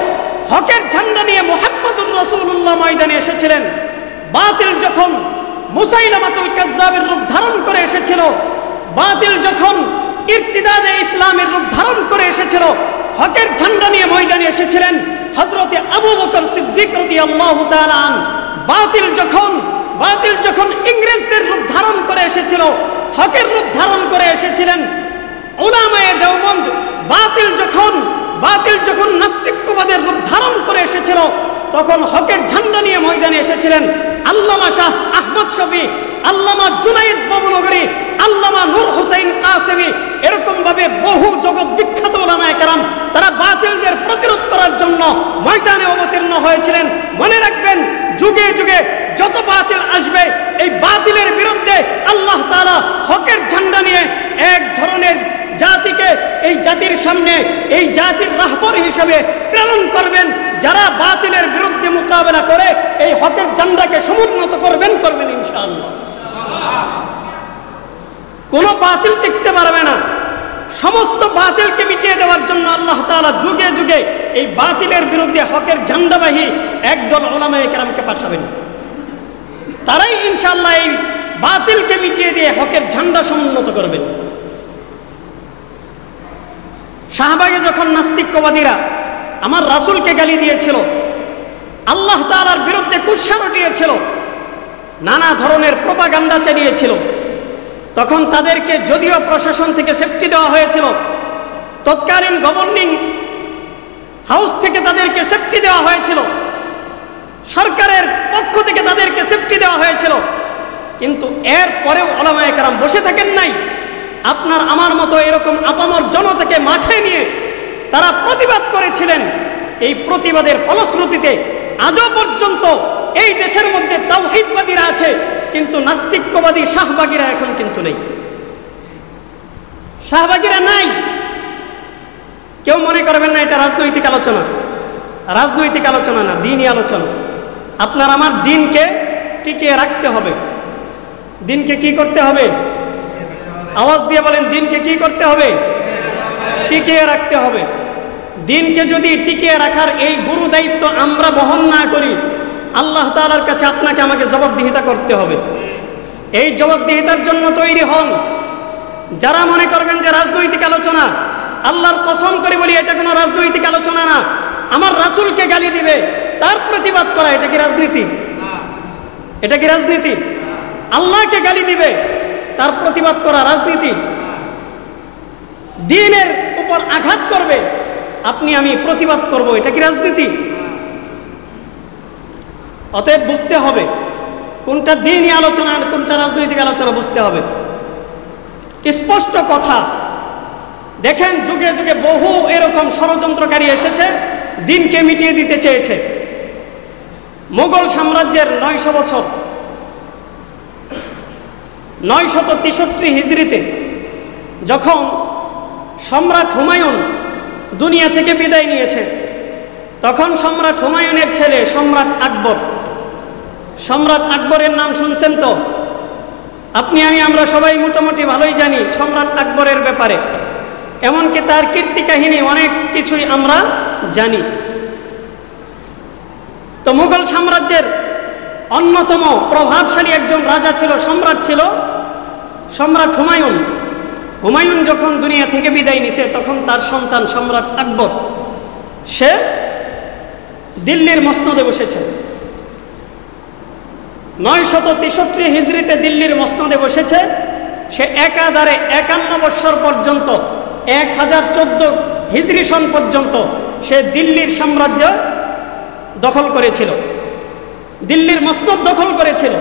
হকের ঝান্ডা নিয়ে মুহাম্মদুর রাসূলুল্লাহ ময়দানে এসেছিলেন। বাতিল যখন মুসাইলামাতুল কাজ্জাবের রূপ ধারণ করে এসেছিল, বাতিল যখন ইরতিদাদে ইসলামের রূপ ধারণ করে এসেছিল, হকের ঝান্ডা নিয়ে ময়দানে এসেছিলেন হযরতে আবু বকর সিদ্দিক রাদিয়াল্লাহু তাআলা আন। বাতিল যখন ইংরেজদের রূপ ধারণ করে এসেছিল, হকের রূপ ধারণ করে এসেছিলেন উলামায়ে দেওবন্দ। বাতিল যখন নাস্তিক্যবাদের রূপ ধারণ করে এসেছিল, তখন হকের ঝান্ডা নিয়ে ময়দানে এসেছিলেন আল্লামা শাহ আহমদ শফী, আল্লামা জুনাইদ বাবুনগরী, আল্লামা নূর হোসেন কাসেমী। এরকম ভাবে বহু জগৎ বিখ্যাত উলামায়ে কেরাম তারা বাতিলদের প্রতিরোধ করার জন্য ময়দানে অবতীর্ণ হয়েছিলেন। মনে রাখবেন, যুগে যুগে যত বাতিল আসবে, এই বাতিলের বিরুদ্ধে আল্লাহ তাআলা হকের ঝান্ডা নিয়ে এক ধরনের জাতিকে এই জাতির সামনে, এই জাতির রাহবর হিসেবে প্রেরণ করবেন, যারা বাতিলের বিরুদ্ধে মোকাবেলা করে এই হকের ঝান্ডাকে সমুন্নত করবেন ইনশাআল্লাহ। কোনো বাতিল টিকতে পারবে না। সমস্ত বাতিলকে মিটিয়ে দেওয়ার জন্য আল্লাহ তাআলা যুগে যুগে এই বাতিলের বিরুদ্ধে হকের ঝান্ডাবাহী একদল উলামায়ে কেরামকে পাঠাবেন। তারাই ইনশাআল্লাহ এই বাতিলকে মিটিয়ে দিয়ে হকের ঝান্ডা সমুন্নত করবেন। শাহবাগে যখন নাস্তিক্যবাদীরা আমার রাসূলকে গালি দিয়েছিল, আল্লাহ তাআলার বিরুদ্ধে কুৎসা রটিয়েছিল, নানা ধরনের প্রোপাগান্ডা চালিয়েছিল, তখন তাদেরকে যদিও প্রশাসন থেকে সেফটি দেওয়া হয়েছিল, তৎকালীন গভর্নিং হাউস থেকে তাদেরকে সেফটি দেওয়া হয়েছিল, সরকারের পক্ষ থেকে তাদেরকে সেফটি দেওয়া হয়েছিল, কিন্তু এর পরেও উলামায়ে কেরাম বসে থাকেন নাই। আপনার আমার মতো এরকম আপামর জনতাকে মাঠে নিয়ে তারা প্রতিবাদ করেছিলেন। এই প্রতিবাদের ফলশ্রুতিতে আজও পর্যন্ত এই দেশের মধ্যে তাওহীদবাদীরা আছে, কিন্তু নাস্তিক্যবাদী শাহবাগীরা এখন কিন্তু নেই। শাহবাগীরা নাই। কেউ মনে করবেন না এটা রাজনৈতিক আলোচনা। রাজনৈতিক আলোচনা না, দ্বীনি আলোচনা। আপনার আমার দ্বীনকে টিকিয়ে রাখতে হবে। দ্বীনকে কি করতে হবে? আওয়াজ দিয়ে বলেন, দ্বীনকে কি করতে হবে? টিকিয়ে রাখতে হবে। দ্বীনকে যদি টিকিয়ে রাখার এই গুরু দায়িত্ব আমরা বহন না করি, আল্লাহ তাআলার কাছে আপনাকে আমাকে জবাবদিহিতা করতে হবে। এই জবাবদিহিতার জন্য তৈরি হন। যারা মনে করবেন যে রাজনৈতিক আলোচনা, আল্লাহর কসম করে বলি এটা কোনো রাজনৈতিক আলোচনা না। আমার রাসূলকে গালি দিবে, তার প্রতিবাদ করা, এটা কি রাজনীতি? এটা কি রাজনীতি? আল্লাহকে গালি দিবে, তার প্রতিবাদ করা রাজনীতি? দ্বীনের উপর আঘাত করবে, আপনি আমি প্রতিবাদ করব, এটা কি রাজনীতি? অতএব বুঝতে হবে কোনটা দ্বীনি আলোচনা আর কোনটা রাজনৈতিক আলোচনা, বুঝতে হবে। স্পষ্ট কথা, দেখেন যুগে যুগে বহু এরকম ষড়যন্ত্রকারী এসেছে, দ্বীনকে মিটিয়ে দিতে চেয়েছে। মুঘল সাম্রাজ্যের 900 বছর, 963 হিজরিতে যখন সম্রাট হুমায়ুন দুনিয়া থেকে বিদায় নিয়েছে, তখন সম্রাট হুমায়ুনের ছেলে সম্রাট আকবর, সম্রাট আকবরের নাম শুনছেন তো? আপনি আমরা সবাই মোটামুটি ভালোই জানি সম্রাট আকবরের ব্যাপারে, এমনকি তার কীর্তি কাহিনী অনেক কিছুই আমরা জানি। তো মুঘল সাম্রাজ্যের অন্যতম প্রভাবশালী একজন রাজা ছিল, সম্রাট ছিল সম্রাট হুমায়ুন। হুমায়ুন যখন দুনিয়া থেকে বিদায় নিছে, তখন তার সন্তান সম্রাট আকবর সে দিল্লির মসনদে বসেছে। 963 হিজরিতে দিল্লির মসনদে বসেছে। সে একাধারে 51 বৎসর পর্যন্ত, 1014 হিজরি সন পর্যন্ত সে দিল্লির সাম্রাজ্য দখল করেছিল, দিল্লির মসনদ দখল করেছিল।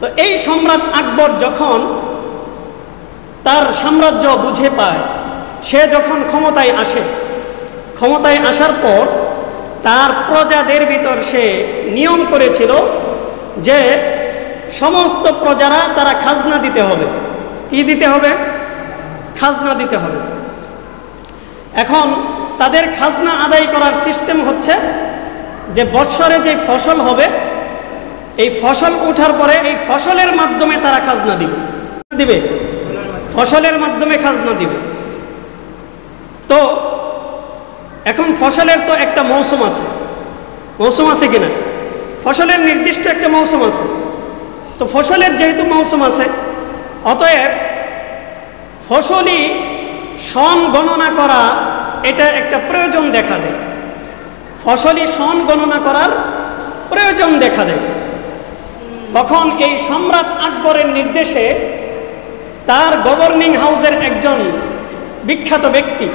তো এই সম্রাট আকবর যখন তার সাম্রাজ্য বুঝে পায়, সে যখন ক্ষমতায় আসে, ক্ষমতায় আসার পর তার প্রজাদের ভিতর সে নিয়ম করেছিল যে সমস্ত প্রজারা তারা খাজনা দিতে হবে। কি দিতে হবে? খাজনা দিতে হবে। এখন তাদের খাজনা আদায় করার সিস্টেম হচ্ছে যে বৎসরে যে ফসল হবে, এই ফসল ওঠার পরে এই ফসলের মাধ্যমে তারা খাজনা দিবে, ফসলের মাধ্যমে খাজনা দিবে। তো এখন ফসলের তো একটা মৌসুম আছে, মৌসুম আছে কিনা? ফসলের নির্দিষ্ট একটা মৌসুম আছে। তো ফসলের যেহেতু মৌসুম আছে, অতএব ফসলি সন গণনা করা এটা একটা প্রয়োজন দেখা দেয়, ফসলি সন গণনা করার প্রয়োজন দেখা দেয়। তখন এই সম্রাট আকবরের নির্দেশে তার গভর্নিং হাউসের একজন বিখ্যাত ব্যক্তি,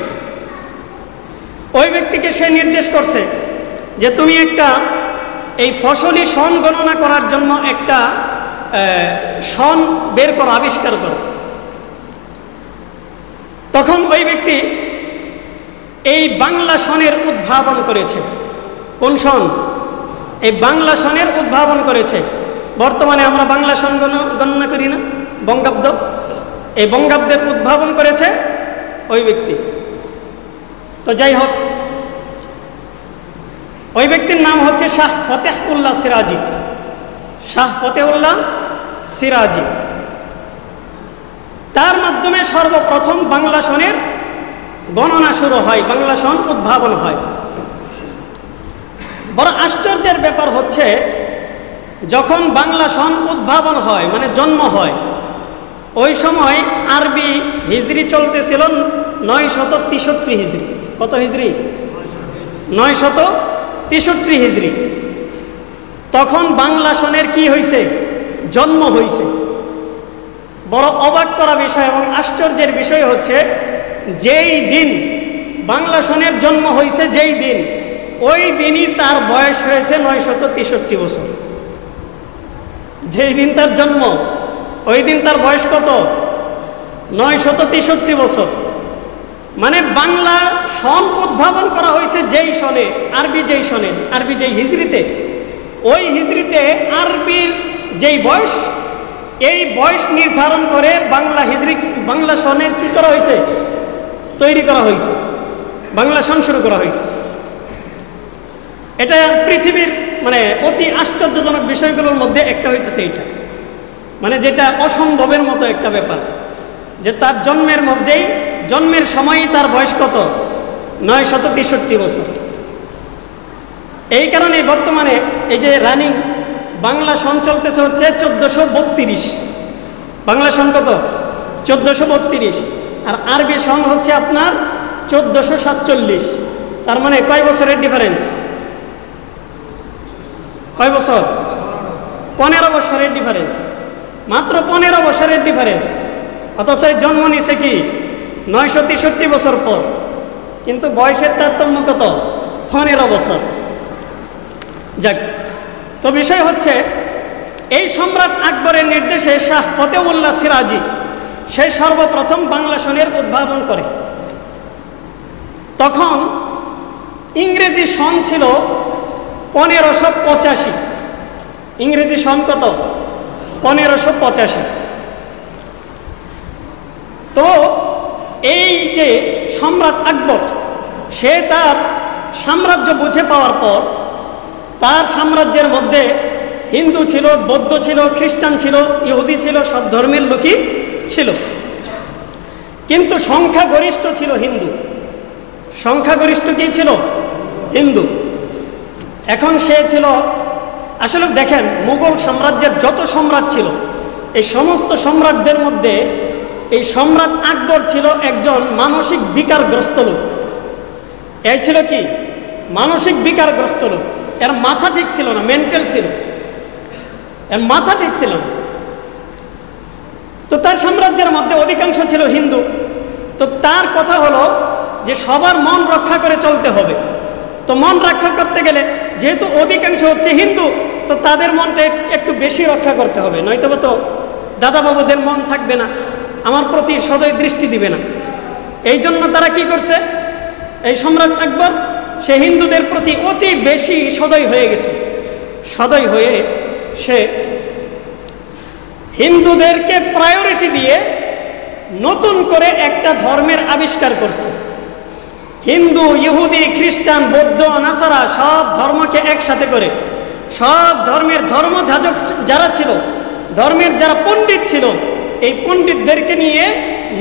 ওই ব্যক্তিকে সে নির্দেশ করছে যে তুমি একটা এই ফসলি সন গণনা করার জন্য একটা সন বের করো, আবিষ্কার করো। তখন ওই ব্যক্তি এই বাংলা সনের উদ্ভাবন করেছে। কোন সন? এই বাংলা সনের উদ্ভাবন করেছে। বর্তমানে আমরা বাংলা সন গণনা করি না, বঙ্গাব্দ, এই বঙ্গাব্দের উদ্ভাবন করেছে ওই ব্যক্তি। তো যাই হোক, ওই ব্যক্তির নাম হচ্ছে শাহ ফতেহুল্লাহ সিরাজি, শাহ ফতেহুল্লাহ সিরাজি। তার মাধ্যমে সর্বপ্রথম বাংলা সনের গণনা শুরু হয়, বাংলা সন উদ্ভাবন হয়। বড় আশ্চর্যের ব্যাপার হচ্ছে, যখন বাংলা সন উদ্ভাবন হয় মানে জন্ম হয়, ওই সময় আরবি হিজরি চলতেছিল 963 হিজরি। কত হিজরি? 963 হিজরি। তখন বাংলা সনের কি হয়েছে? জন্ম হয়েছে। বড় অবাক করা বিষয় এবং আশ্চর্যের বিষয় হচ্ছে, যেই দিন বাংলা সনের জন্ম হয়েছে, যেই দিন, ওই দিনই তার বয়স হয়েছে 963 বছর। যেই দিন তার জন্ম, ওই দিন তার বয়স কত? 963 বছর। মানে বাংলা সন উদ্ভাবন করা হয়েছে যেই সনে, আরবি যেই সনে, আরবি যেই হিজরিতে, ওই হিজরিতে আরবির যেই বয়স, এই বয়স নির্ধারণ করে বাংলা হিজরি, বাংলা সনের কি করা হয়েছে? তৈরি করা হয়েছে, বাংলা সন শুরু করা হয়েছে। এটা পৃথিবীর মানে অতি আশ্চর্যজনক বিষয়গুলোর মধ্যে একটা হইতেছে এইটা, মানে যেটা অসম্ভবের মতো একটা ব্যাপার, যে তার জন্মের মধ্যেই, জন্মের সময়ই তার বয়স কত? 963 বছর। এই কারণে বর্তমানে এই যে রানিং বাংলা সন চলতেছে হচ্ছে 1432। বাংলা সন কত? 1432। আর আরবি সন হচ্ছে আপনার 1447। তার মানে কয় বছরের ডিফারেন্স? কয় বছর? 15 বছরের ডিফারেন্স। মাত্র 15 বছরের ডিফারেন্স, অথচ জন্ম নিছে কি 963 বছর পর, কিন্তু বয়সের তারতম্য কত? 15 বছর। যাক, তো বিষয় হচ্ছে এই সম্রাট আকবরের নির্দেশে শাহ ফতেউল্লাহ সিরাজি সে সর্বপ্রথম বাংলা সনের উদ্ভাবন করে। তখন ইংরেজি সন ছিল 1585। ইংরেজি সন কত? 1585। তো এই যে সম্রাট আকবর সে তার সাম্রাজ্য বুঝে পাওয়ার পর তার সাম্রাজ্যের মধ্যে হিন্দু ছিল, বৌদ্ধ ছিল, খ্রিস্টান ছিল, ইহুদি ছিল, সব ধর্মের লোকই ছিল, কিন্তু সংখ্যাগরিষ্ঠ ছিল হিন্দু। সংখ্যাগরিষ্ঠ কি ছিল? হিন্দু। এখন সে ছিল, আসলে দেখেন মুঘল সাম্রাজ্যের যত সম্রাট ছিল এই সমস্ত সম্রাটদের মধ্যে এই সম্রাট আকবর ছিল একজন মানসিক বিকারগ্রস্ত লোক। এই ছিল কি? মানসিক বিকারগ্রস্ত লোক। এর মাথা ঠিক ছিল না, মেন্টাল ছিল, এর মাথা ঠিক ছিল না। তো তার সাম্রাজ্যের মধ্যে অধিকাংশ ছিল হিন্দু। তো তার কথা হলো যে সবার মন রক্ষা করে চলতে হবে। তো মন রক্ষা করতে গেলে যেহেতু অধিকাংশ হচ্ছে হিন্দু, তো তাদের মনটা একটু বেশি রক্ষা করতে হবে, নয়তো তো দাদা বাবুদের মন থাকবে না, আমার প্রতি সদয় দৃষ্টি দিবে না। এই জন্য তারা কি করছে, এই সম্রাট আকবর সে হিন্দুদের প্রতি অতি বেশি সদয় হয়ে গেছে। সদয় হয়ে সে হিন্দুদেরকে প্রায়োরিটি দিয়ে নতুন করে একটা ধর্মের আবিষ্কার করছে। হিন্দু, ইহুদি, খ্রিস্টান, বৌদ্ধ, নাসারা সব ধর্মকে একসাথে করে, সব ধর্মের ধর্মযাজক যারা ছিল, ধর্মের যারা পণ্ডিত ছিল, এই পণ্ডিতদেরকে নিয়ে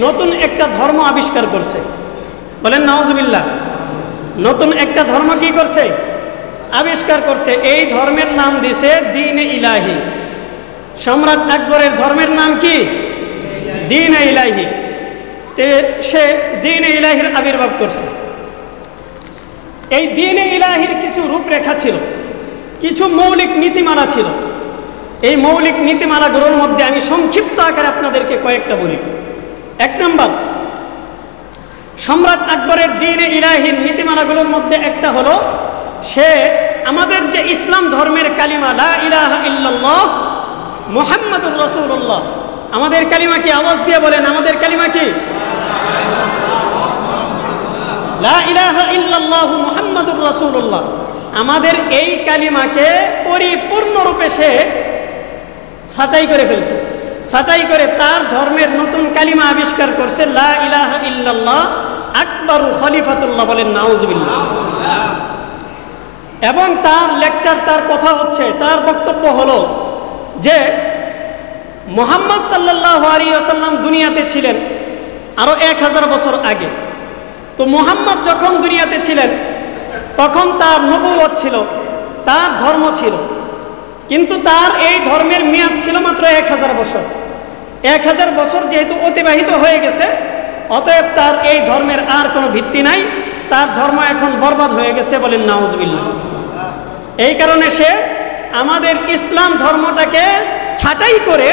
নতুন একটা ধর্ম আবিষ্কার করছে। বলেন নাউজুবিল্লাহ। নতুন একটা ধর্ম কি করছে? আবিষ্কার করছে। এই ধর্মের নাম দিছে দ্বীন-এ ইলাহি। সম্রাট আকবরের ধর্মের নাম কি? দ্বীন-এ ইলাহি। সে দ্বীন-এ ইলাহির আবির্ভাব করছে। এই দ্বীন-এ ইলাহির কিছু রূপরেখা ছিল, কিছু মৌলিক নীতিমালা ছিল। এই মৌলিক নীতিমালাগুলোর মধ্যে আমি সংক্ষিপ্ত আকারে আপনাদেরকে কয়েকটা বলি। 1 নম্বর, সম্রাট আকবরের দ্বীন-এ ইলাহির নীতিমালাগুলোর মধ্যে একটা হলো, সে আমাদের যে ইসলাম ধর্মের কালিমা লা ইলাহা ইল্লাল্লাহ মুহাম্মাদুর রাসূলুল্লাহ, আমাদের কালিমা কি? আওয়াজ দিয়ে বলেন, আমাদের কালিমা কি? লা ইলাহা ইল্লাল্লাহু মুহাম্মাদুর রাসূলুল্লাহ। আমাদের এই কালিমাকে পরিপূর্ণরূপে সে ছাঁটাই করে ফেলছে। ছাঁটাই করে তার ধর্মের নতুন কালিমা আবিষ্কার করছে, লা ইলাহা ইল্লাল্লাহ আকবরু খলিফাতুল্লাহ। বলেন নাউজুবিল্লাহ। এবং তার লেকচার, তার কথা হচ্ছে, তার বক্তব্য হলো যে মুহাম্মদ সাল্লাল্লাহু আলাইহি ওয়াসাল্লাম দুনিয়াতে ছিলেন আরো 1000 বছর আগে। তো মুহাম্মদ যখন দুনিয়াতে ছিলেন তখন তার নবুয়ত ছিল, তার ধর্ম ছিল, কিন্তু তার এই ধর্মের মেয়াদ ছিল মাত্র 1000 বছর। 1000 বছর যেহেতু অতিবাহিত হয়ে গেছে, অতএব তার এই ধর্মের আর কোনো ভিত্তি নাই, তার ধর্ম এখন বরবাদ হয়ে গেছে। বলেন নাউজুবিল্লাহ। এই কারণে সে আমাদের ইসলাম ধর্মটাকে ছাঁটাই করে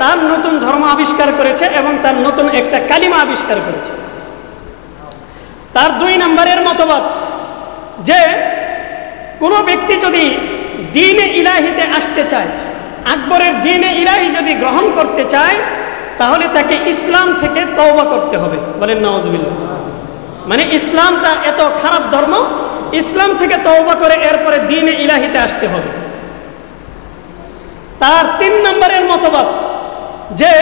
তার নতুন ধর্ম আবিষ্কার করেছে এবং তার নতুন একটা কালিমা আবিষ্কার করেছে। তার 2 নম্বরের মতবাদ যে কোনো ব্যক্তি যদি দ্বীন-এ ইলাহিতে আসতে চায়, আকবরের দ্বীন-এ ইলাহি যদি গ্রহণ করতে চায়, তাহলে তাকে ইসলাম থেকে তওবা করতে হবে। বলেন নাউজুবিল্লাহ। মানে ইসলামটা এত খারাপ ধর্ম, ইসলাম থেকে তওবা করে এরপরে দ্বীন-এ ইলাহিতে আসতে হবে। তার 3 নম্বরের মতবাদ যে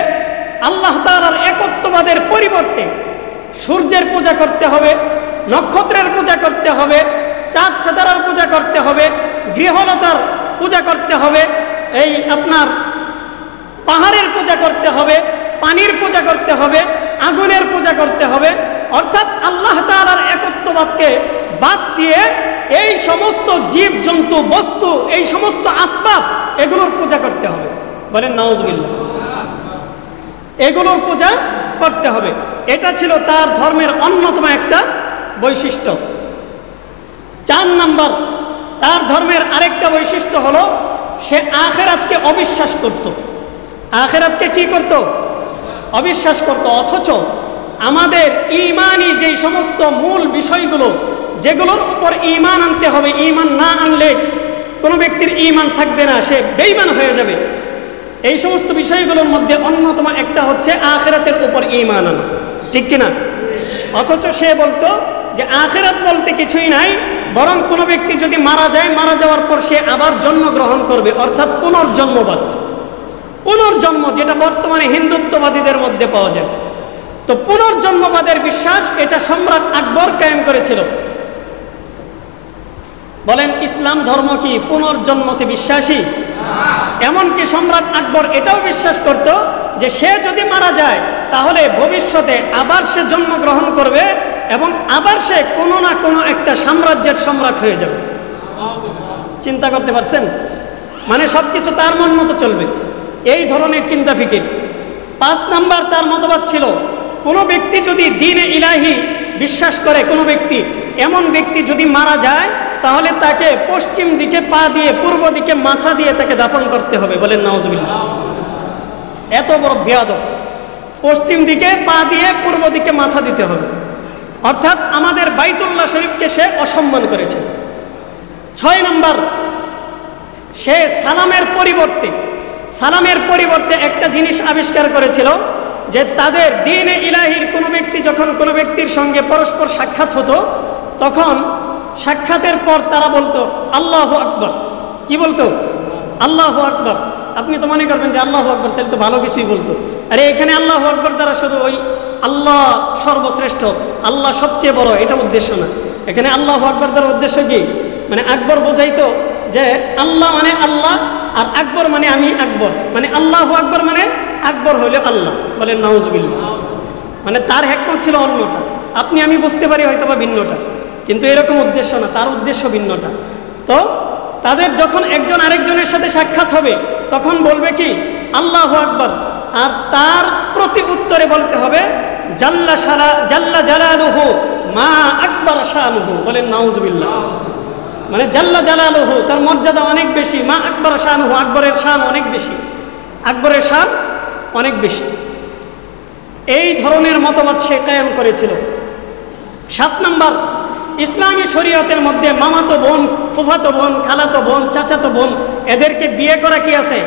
আল্লাহ তাআলার একত্ববাদের পরিবর্তে সূর্যের পূজা করতে হবে, নক্ষত্রের পূজা করতে হবে, চাঁদ সিতারার পূজা করতে হবে, গৃহলতার পূজা করতে হবে, এই আপনার পাহাড়ের পূজা করতে হবে, পানির পূজা করতে হবে, আগুনের পূজা করতে হবে। অর্থাৎ আল্লাহ তাআলার একত্ববাদকে বাদ দিয়ে এই সমস্ত জীব জন্তু বস্তু, এই সমস্ত আসবাব, এগুলোর পূজা করতে হবে। বলেন নাউজুবিল্লাহ। এগুলোর পূজা করতে হবে। এটা ছিল তার ধর্মের অন্যতম একটা বৈশিষ্ট্য। 4 নম্বর, তার ধর্মের আরেকটা বৈশিষ্ট্য হলো সে আখিরাতকে অবিশ্বাস করত। আখিরাতকে কি করত? অবিশ্বাস করত। অথচ আমাদের ঈমানি যেই সমস্ত মূল বিষয়গুলো, যেগুলোর উপর ঈমান আনতে হবে, ঈমান না আনলে কোনো ব্যক্তির ঈমান থাকবে না, সে বেঈমান হয়ে যাবে। এই সমস্ত বিষয়গুলোর মধ্যে অন্যতম একটা হচ্ছে আখিরাতের উপর ঈমান আনা, ঠিক কিনা? অথচ সে বলতো যে আখিরাত বলতে কিছুই নাই, বরং কোনো ব্যক্তি যদি মারা যায়, মারা যাওয়ার পর সে আবার জন্মগ্রহণ করবে, অর্থাৎ পুনর্জন্মবাদ, পুনর্জন্ম, যেটা বর্তমানে হিন্দুত্ববাদীদের মধ্যে পাওয়া যায়। তো পুনর্জন্মবাদের বিশ্বাস এটা সম্রাট আকবর কায়েম করেছিল। বলেন ইসলাম ধর্ম কি পুনর্জন্মতে বিশ্বাসী? এমনকি সম্রাট আকবর এটাও বিশ্বাস করত যে সে যদি মারা যায় তাহলে ভবিষ্যতে আবার সে জন্মগ্রহণ করবে এবং আবার সে কোনো না কোনো একটা সাম্রাজ্যের সম্রাট হয়ে যাবে। চিন্তা করতে পারছেন? মানে সবকিছু তার মন মতো চলবে, এই ধরনের চিন্তা ফিকির। 5 নাম্বার তার মতবাদ ছিল, কোনো ব্যক্তি যদি দ্বীনে ইলাহি বিশ্বাস করে, কোনো ব্যক্তি, এমন ব্যক্তি যদি মারা যায় তাহলে তাকে পশ্চিম দিকে পা দিয়ে, পূর্ব দিকে মাথা দিয়ে তাকে দাফন করতে হবে। বলেন নাউজুবিল্লাহ। এত বড় বেয়াদব! পশ্চিম দিকে পা দিয়ে পূর্ব দিকে মাথা দিতে হবে, অর্থাৎ আমাদের বাইতুল্লাহ শরীফকে সে অসম্মান করেছে। 6 নাম্বার, সে সালামের পরিবর্তে একটা জিনিস আবিষ্কার করেছিল যে তাদের দ্বীনে ইলাহির কোনো ব্যক্তি যখন কোনো ব্যক্তির সঙ্গে পরস্পর সাক্ষাৎ হতো, তখন সাক্ষাতের পর তারা বলতো আল্লাহু আকবার। কি বলতো? আল্লাহু আকবার। আপনি তো মনে করবেন যে আল্লাহু আকবার তাহলে তো ভালো কিছুই বলতো। আরে এখানে আল্লাহু আকবার দ্বারা শুধু ওই আল্লাহ সর্বশ্রেষ্ঠ, আল্লাহ সবচেয়ে বড়, এটা উদ্দেশ্য না। এখানে আল্লাহু আকবার দ্বারা উদ্দেশ্য কি? মানে আকবর বোঝাইতো যে আল্লাহ মানে আল্লাহ, আর আকবর মানে আমি আকবর, মানে আল্লাহু আকবর মানে আকবর হইল আল্লাহ। বলেন নাউজুবিল্লাহ। মানে তার হিকমত ছিল অন্যটা, আপনি আমি বুঝতে পারি হয়তো বা ভিন্নটা, কিন্তু এরকম উদ্দেশ্য না, তার উদ্দেশ্য ভিন্নটা। তো তাদের যখন একজন আরেকজনের সাথে সাক্ষাৎ হবে তখন বলবে কি আল্লাহু আকবার, আর তার প্রতি উত্তরে বলতে হবে জাল্লা জালালুহু মা আকবার শানুহু। বলেন নাউজুবিল্লাহ। মানে জাল্লা জালালুহু, তার মর্যাদা অনেক বেশি, মা আকবার শানুহু, আকবরের শান অনেক বেশি, আকবরের শান অনেক বেশি। এই ধরনের মতবাদ সে কায়েম করেছিল। 7 নাম্বার, ইসলামী শরীয়তের মধ্যে মামাতো বোন, ফুফাতো বোন, খালাতো বোন, চাচাতো বোন, এদেরকে বিয়ে করা কি আছে?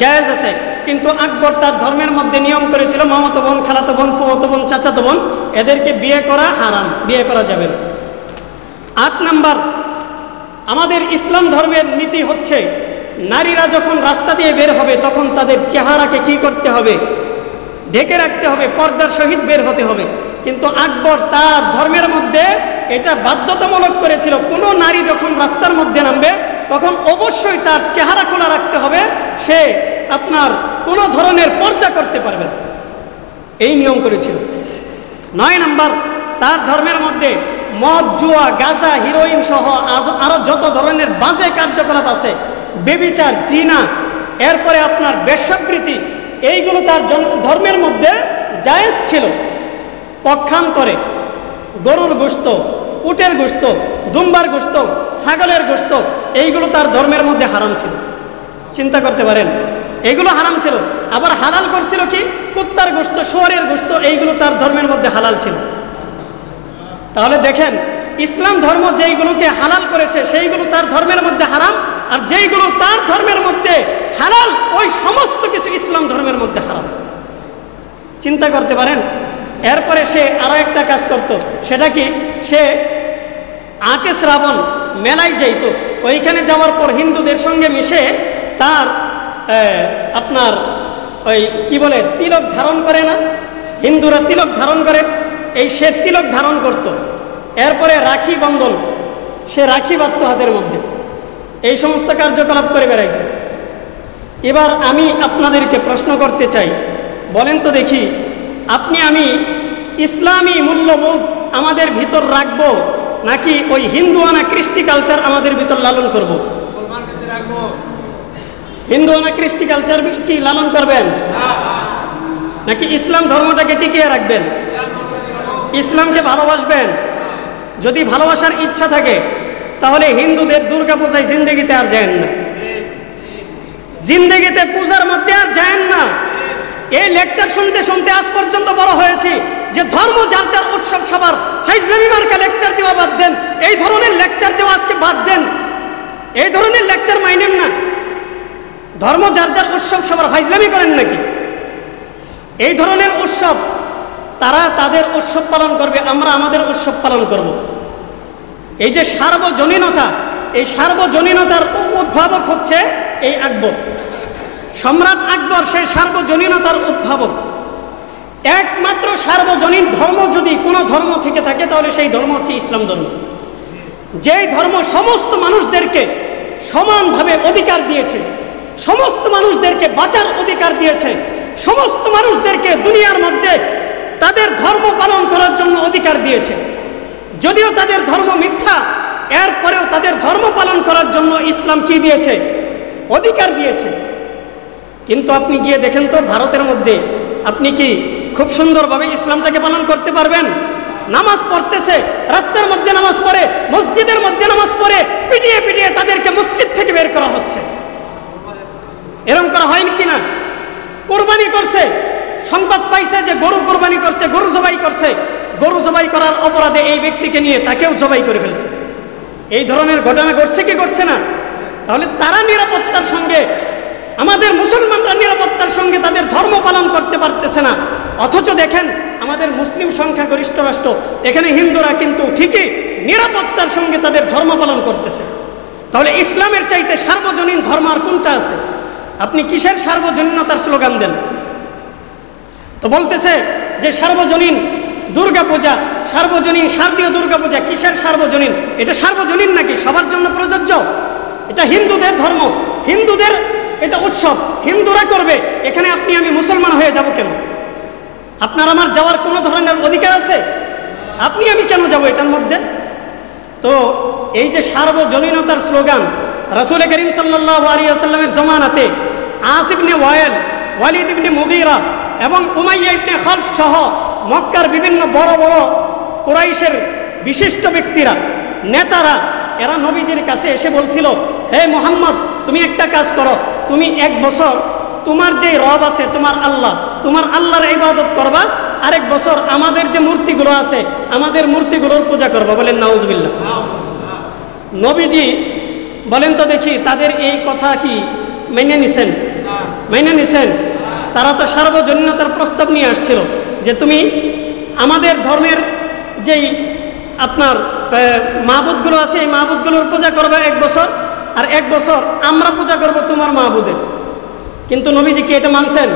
জায়েজ আছে। কিন্তু আকবর তার ধর্মের মধ্যে নিয়ম করেছিল মামাতো বোন, খালাতো বোন, ফুফাতো বোন, চাচাতো বোন, এদেরকে বিয়ে করা হারাম, বিয়ে করা যাবে না। 8 নাম্বার, আমাদের ইসলাম ধর্মের নীতি হচ্ছে নারীরা যখন রাস্তা দিয়ে বের হবে তখন তাদের চেহারাকে কি করতে হবে? ঢেকে রাখতে হবে, পর্দার সহিত বের হতে হবে। কিন্তু আকবর তার ধর্মের মধ্যে এটা বাধ্যতামূলক করেছিল, কোনো নারী যখন রাস্তার মধ্যে নামবে তখন অবশ্যই তার চেহারা খোলা রাখতে হবে, সে আপনার কোনো ধরনের পর্দা করতে পারবে না, এই নিয়ম করেছিল। 9 নাম্বার, তার ধর্মের মধ্যে মদ, জুয়া, গাঁজা, হিরোইন সহ আরো যত ধরনের বাজে কার্যকলাপ আছে, বেবিচার, জিনা, এরপরে আপনার বেশ্যাবৃত্তি, এইগুলো তার ধর্মের মধ্যে জায়েজ ছিল। পক্ষান্তরে গরুর গোশত, উটের গোশত, দুম্বার গোশত, ছাগলের গোশত, এইগুলো তার ধর্মের মধ্যে হারাম ছিল। চিন্তা করতে পারেন, এইগুলো হারাম ছিল। আবার হালাল করছিল কি? কুত্তার গোশত, শুয়োরের গোশত, এইগুলো তার ধর্মের মধ্যে হালাল ছিল। তাহলে দেখেন, ইসলাম ধর্ম যেইগুলোকে হালাল করেছে সেইগুলো তার ধর্মের মধ্যে হারাম, আর যেইগুলো তার ধর্মের মধ্যে হালাল ওই সমস্ত কিছু ইসলাম ধর্মের মধ্যে হারাম। চিন্তা করতে পারেন। এরপরে সে আরো একটা কাজ করত, সেটা কি? সে 8 শ্রাবণ মেলায় যাইত, ওইখানে যাওয়ার পর হিন্দুদের সঙ্গে মিশে তার আপনার ওই কি বলে তিলক ধারণ করে না, হিন্দুরা তিলক ধারণ করে, এই সে তিলক ধারণ করত। এরপরে রাখি বন্ধন, সে রাখি বাঁধত হাতের মধ্যে, এই সমস্ত কার্যকলাপ করে বেড়াইত। এবার আমি আপনাদেরকে প্রশ্ন করতে চাই, বলেন তো দেখি, আপনি আমি ইসলামী মূল্যবোধ আমাদের ভিতর রাখবো নাকি ওই হিন্দুয়ানা কৃষ্টি কালচার আমাদের ভিতর লালন করব? হিন্দুয়ানা কৃষ্টি কালচার কি লালন করবেন নাকি ইসলাম ধর্মটাকে টিকিয়ে রাখবেন? ইসলামকে ভালোবাসবেন? যদি ভালোবাসার ইচ্ছা থাকে তাহলে হিন্দুদের দুর্গা পূজায় জিন্দগিতে আর যান না, জিন্দেগিতে পূজার মধ্যে আর যায়েন না। এই লেকচার শুনতে শুনতে আজ পর্যন্ত বড় হয়েছি যে ধর্ম যার যার উৎসব সবার ফাইজলামি মার্কা লেকচার দেওয়া বাদ দেন। এই ধরনের লেকচার দেওয়া আজকে বাদ দেন। এই ধরনের লেকচার মাইনেন না। ধর্ম যার যার উৎসব সবার ফাইজলামি করেন নাকি? এই ধরনের উৎসব তারা তাদের উৎসব পালন করবে, আমরা আমাদের উৎসব পালন করব। এই যে সার্বজনীনতা, এই সার্বজনীনতার উদ্ভাবক হচ্ছে এই আকবর, সম্রাট আকবর। সেই সার্বজনীনতার উদ্ভাবক। একমাত্র সার্বজনীন ধর্ম যদি কোনো ধর্ম থেকে থাকে তাহলে সেই ধর্ম হচ্ছে ইসলাম ধর্ম। যেই ধর্ম সমস্ত মানুষদেরকে সমানভাবে অধিকার দিয়েছে, সমস্ত মানুষদেরকে বাঁচার অধিকার দিয়েছে, সমস্ত মানুষদেরকে দুনিয়ার মধ্যে তাদের ধর্ম পালন করার জন্য অধিকার দিয়েছে। যদিও তাদের ধর্ম মিথ্যা, এরপরেও তাদের ধর্ম পালন করার জন্য ইসলাম কি দিয়েছে? অধিকার দিয়েছে। কিন্তু আপনি গিয়ে দেখেন তো ভারতের মধ্যে আপনি কি খুব সুন্দরভাবে ইসলামটাকে পালন করতে পারবেন? নামাজ পড়তেছে, রাস্তার মধ্যে নামাজ পড়ে, মসজিদের মধ্যে নামাজ পড়ে, পিটিয়ে পিটিয়ে তাদেরকে মসজিদ থেকে বের করা হচ্ছে। এরকম করা হয় কি না? কোরবানি করছে, সংবাদ পাইছে যে গরু কোরবানি করছে, গরু জবাই করছে, গরু জবাই করার অপরাধে এই ব্যক্তিকে নিয়ে তাকেও জবাই করে ফেলছে। এই ধরনের ঘটনা ঘটছে কি ঘটছে না? তাহলে তারা নিরাপত্তার সঙ্গে, আমাদের মুসলমানরা নিরাপত্তার সঙ্গে তাদের ধর্ম পালন করতে পারতেছে না। অথচ দেখেন আমাদের মুসলিম সংখ্যাগরিষ্ঠ রাষ্ট্র, এখানে হিন্দুরা কিন্তু ঠিকই নিরাপত্তার সঙ্গে তাদের ধর্ম পালন করতেছে। তাহলে ইসলামের চাইতে সার্বজনীন ধর্ম আর কোনটা আছে? আপনি কিসের সার্বজনীনতার স্লোগান দেন? তো বলতেছে যে সার্বজনীন দুর্গাপূজা, সার্বজনীন শারদীয় দুর্গাপূজা। কিসের সার্বজনীন? এটা সার্বজনীন নাকি সবার জন্য প্রযোজ্য? এটা হিন্দুদের ধর্ম, হিন্দুদের এটা উৎসব, হিন্দুরা করবে। এখানে আপনি আমি মুসলমান হয়ে যাব কেন? আপনার আমার যাওয়ার কোনো ধরনের অধিকার আছে? আপনি আমি কেন যাব এটার মধ্যে? তো এই যে সার্বজনীনতার স্লোগান, রাসূল করিম সাল্লাল্লাহু আলাইহি ওয়াসাল্লামের জমানাতে আস ইবনে ওয়াইল, ওয়ালিদ ইবনে মুগীরা এবং উমাইয়া ইবনে খালফ সহ মক্কার বিভিন্ন বড় বড় কুরাইশের বিশিষ্ট ব্যক্তিরা, নেতারা, এরা নবীজির কাছে এসে বলছিল, হে মুহাম্মদ, তুমি একটা কাজ করো, তুমি 1 বছর তোমার যে রব আছে, তোমার আল্লাহর ইবাদত করবা, আরেক বছর আমাদের যে মূর্তিগুলো আছে, আমাদের মূর্তিগুলোর পূজা করবা। বলেন নাউজুবিল্লাহ। নবীজি বলেন তো দেখি, তাদের এই কথা কি মেনে নিছেন? মেনে নিছেন? তারা তো সার্বজনীনতার প্রস্তাব নিয়ে আসছিল যে তুমি আমাদের ধর্মের যেই আপনার মাহবুদগুলো আছে, এই মাহবুদগুলোর পূজা করবে 1 বছর, আর 1 বছর আমরা পূজা করব তোমার মাহবুদের। কিন্তু নবীজি কি এটা মানছেন?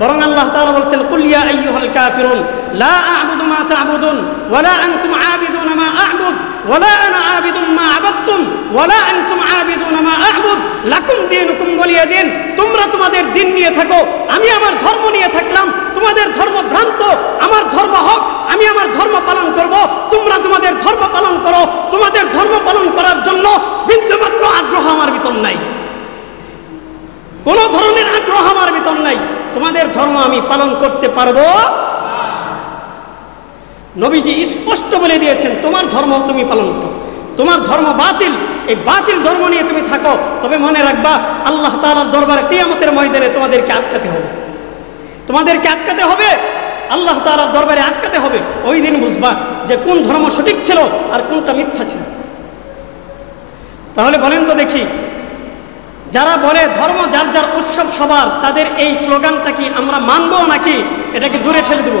বরং আল্লাহ তাআলা বলছেন, কুল ইয়া আইয়ুহাল কাফিরুন লা আ'বুদু মা তা'বুদুন ওয়ালা আনতুম আ'বিদুনা মা আ'বুদ ওয়ালা আনা আ'বিদুম মা আ'বাদতুম ওয়ালা আনতুম আ'বিদুনা মা আ'বুদ লাকুম দীনুকুম ওয়ালিয়া দিন। তোমরা তোমাদের দিন নিয়ে থাকো, আমি আমার ধর্ম নিয়ে থাকলাম। তোমাদের ধর্ম ভ্রান্ত, আমার ধর্ম হক, আমি আমার ধর্ম পালন করব। তোমরা তোমাদের ধর্ম পালন করো। তোমাদের ধর্ম পালন করার জন্য বিন্দুমাত্র আগ্রহ আমার ভিতর নাই, কোনো ধরনের আগ্রহ আমার ভিতর নাই। তোমাদের ধর্ম আমি পালন করতে পারবো। নবীজি স্পষ্ট বলে দিয়েছেন, তোমার ধর্ম তুমি পালন করো, তোমার ধর্ম বাতিল, এই বাতিল ধর্ম নিয়ে তুমি থাকো। তবে মনে রাখবা, আল্লাহ তাআলার দরবারে কিয়ামতের ময়দানে তোমাদেরকে আটকাতে হবে, তোমাদেরকে আটকাতে হবে, আল্লাহ তাআলার দরবারে আটকাতে হবে। ওই দিন বুঝবা যে কোন ধর্ম সঠিক ছিল আর কোনটা মিথ্যা ছিল। তাহলে বলেন তো দেখি, যারা বলে ধর্ম যার যার উৎসব সবার, তাদের এই স্লোগানটা কি আমরা মানবো নাকি এটাকে দূরে ঠেলে দেব?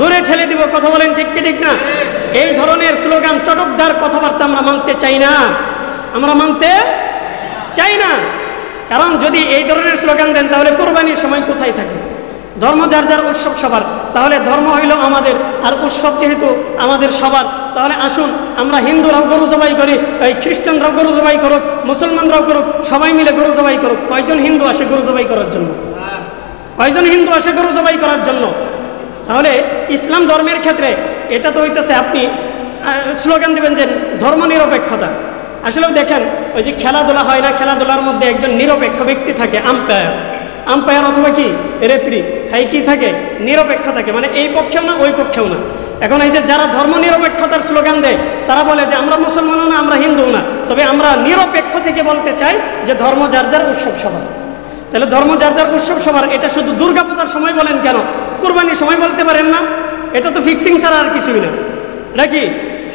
দূরে ঠেলে দিব। কথা বলেন ঠিক কি ঠিক না? এই ধরনের স্লোগান, চটকদার কথাবার্তা আমরা মানতে চাই না, আমরা মানতে চাই না। কারণ যদি এই ধরনের স্লোগান দেন তাহলে কোরবানির সময় কোথায় থাকে? ধর্ম যার যার উৎসব সবার, তাহলে ধর্ম হইল আমাদের, আর উৎসব যেহেতু আমাদের সবার, তাহলে আসুন আমরা হিন্দুরাও গরু জবাই করি, এই খ্রিস্টানরাও গরু জবাই করুক, মুসলমানরাও করুক, সবাই মিলে গরু জবাই করুক। কয়জন হিন্দু আসে গরু জবাই করার জন্য? কয়জন হিন্দু আসে গরু জবাই করার জন্য? তাহলে ইসলাম ধর্মের ক্ষেত্রে এটা তো হইতেছে, আপনি স্লোগান দেবেন যে ধর্ম নিরপেক্ষতা। আসলেও দেখেন, ওই যে খেলাধুলা হয় না, খেলাধুলার মধ্যে একজন নিরপেক্ষ ব্যক্তি থাকে, আম্পায়ার অথবা কি রেফারি, হ্যাঁ কি থাকে? নিরপেক্ষ থাকে, মানে এই পক্ষেও না ওই পক্ষেও না। এখন এই যে যারা ধর্ম নিরপেক্ষতার স্লোগান দেয় তারা বলে যে আমরা মুসলমানও না, আমরা হিন্দু না, তবে আমরা নিরপেক্ষ থেকে বলতে চাই যে ধর্ম যার যার উৎসব সবার। তাহলে ধর্ম যার যার উৎসব সবার, এটা শুধু দুর্গাপূজার সময় বলেন কেন? কুরবানির সময় বলতে পারেন না? এটা তো ফিক্সিং ছাড়া আর কিছুই না। এটা কি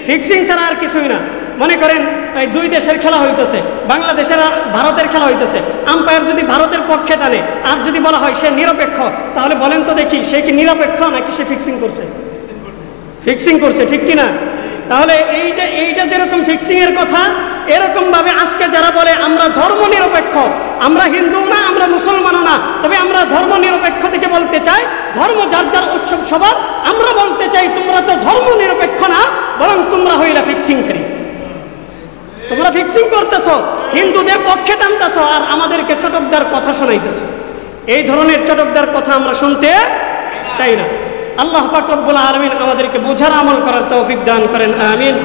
ফিক্সিং ছাড়া আর কিছুই না? মনে করেন এই দুই দেশের খেলা হইতেছে, বাংলাদেশের আর ভারতের খেলা হইতেছে, আম্পায়ার যদি ভারতের পক্ষে টানে আর যদি বলা হয় সে নিরপেক্ষ, তাহলে বলেন তো দেখি সে কি নিরপেক্ষ নাকি সে ফিক্সিং করছে? ফিক্সিং করছে, ঠিক কিনা? তাহলে এইটা যেরকম ফিক্সিং এর কথা, এরকম ভাবে আজকে যারা বলে আমরা ধর্ম নিরপেক্ষ, আমরা হিন্দু না, আমরা মুসলমানও না, তবে আমরা ধর্ম নিরপেক্ষ থেকে বলতে চাই ধর্ম যার যার উৎসব সবার, আমরা বলতে চাই তোমরা তো ধর্ম নিরপেক্ষ না, বরং তোমরা হইলা ফিক্সিংকারী। তোমরা ফিক্সিং করতেছো, হিন্দুদের পক্ষে টানতেছো আর আমাদেরকে চটকদার কথা শোনাইতেছো। এই ধরনের চটকদার কথা আমরা শুনতে চাই না। আল্লাহ পাক রব্বুল আলামিন আমাদেরকে বোঝার আমল করার তৌফিক দান করেন, আমিন।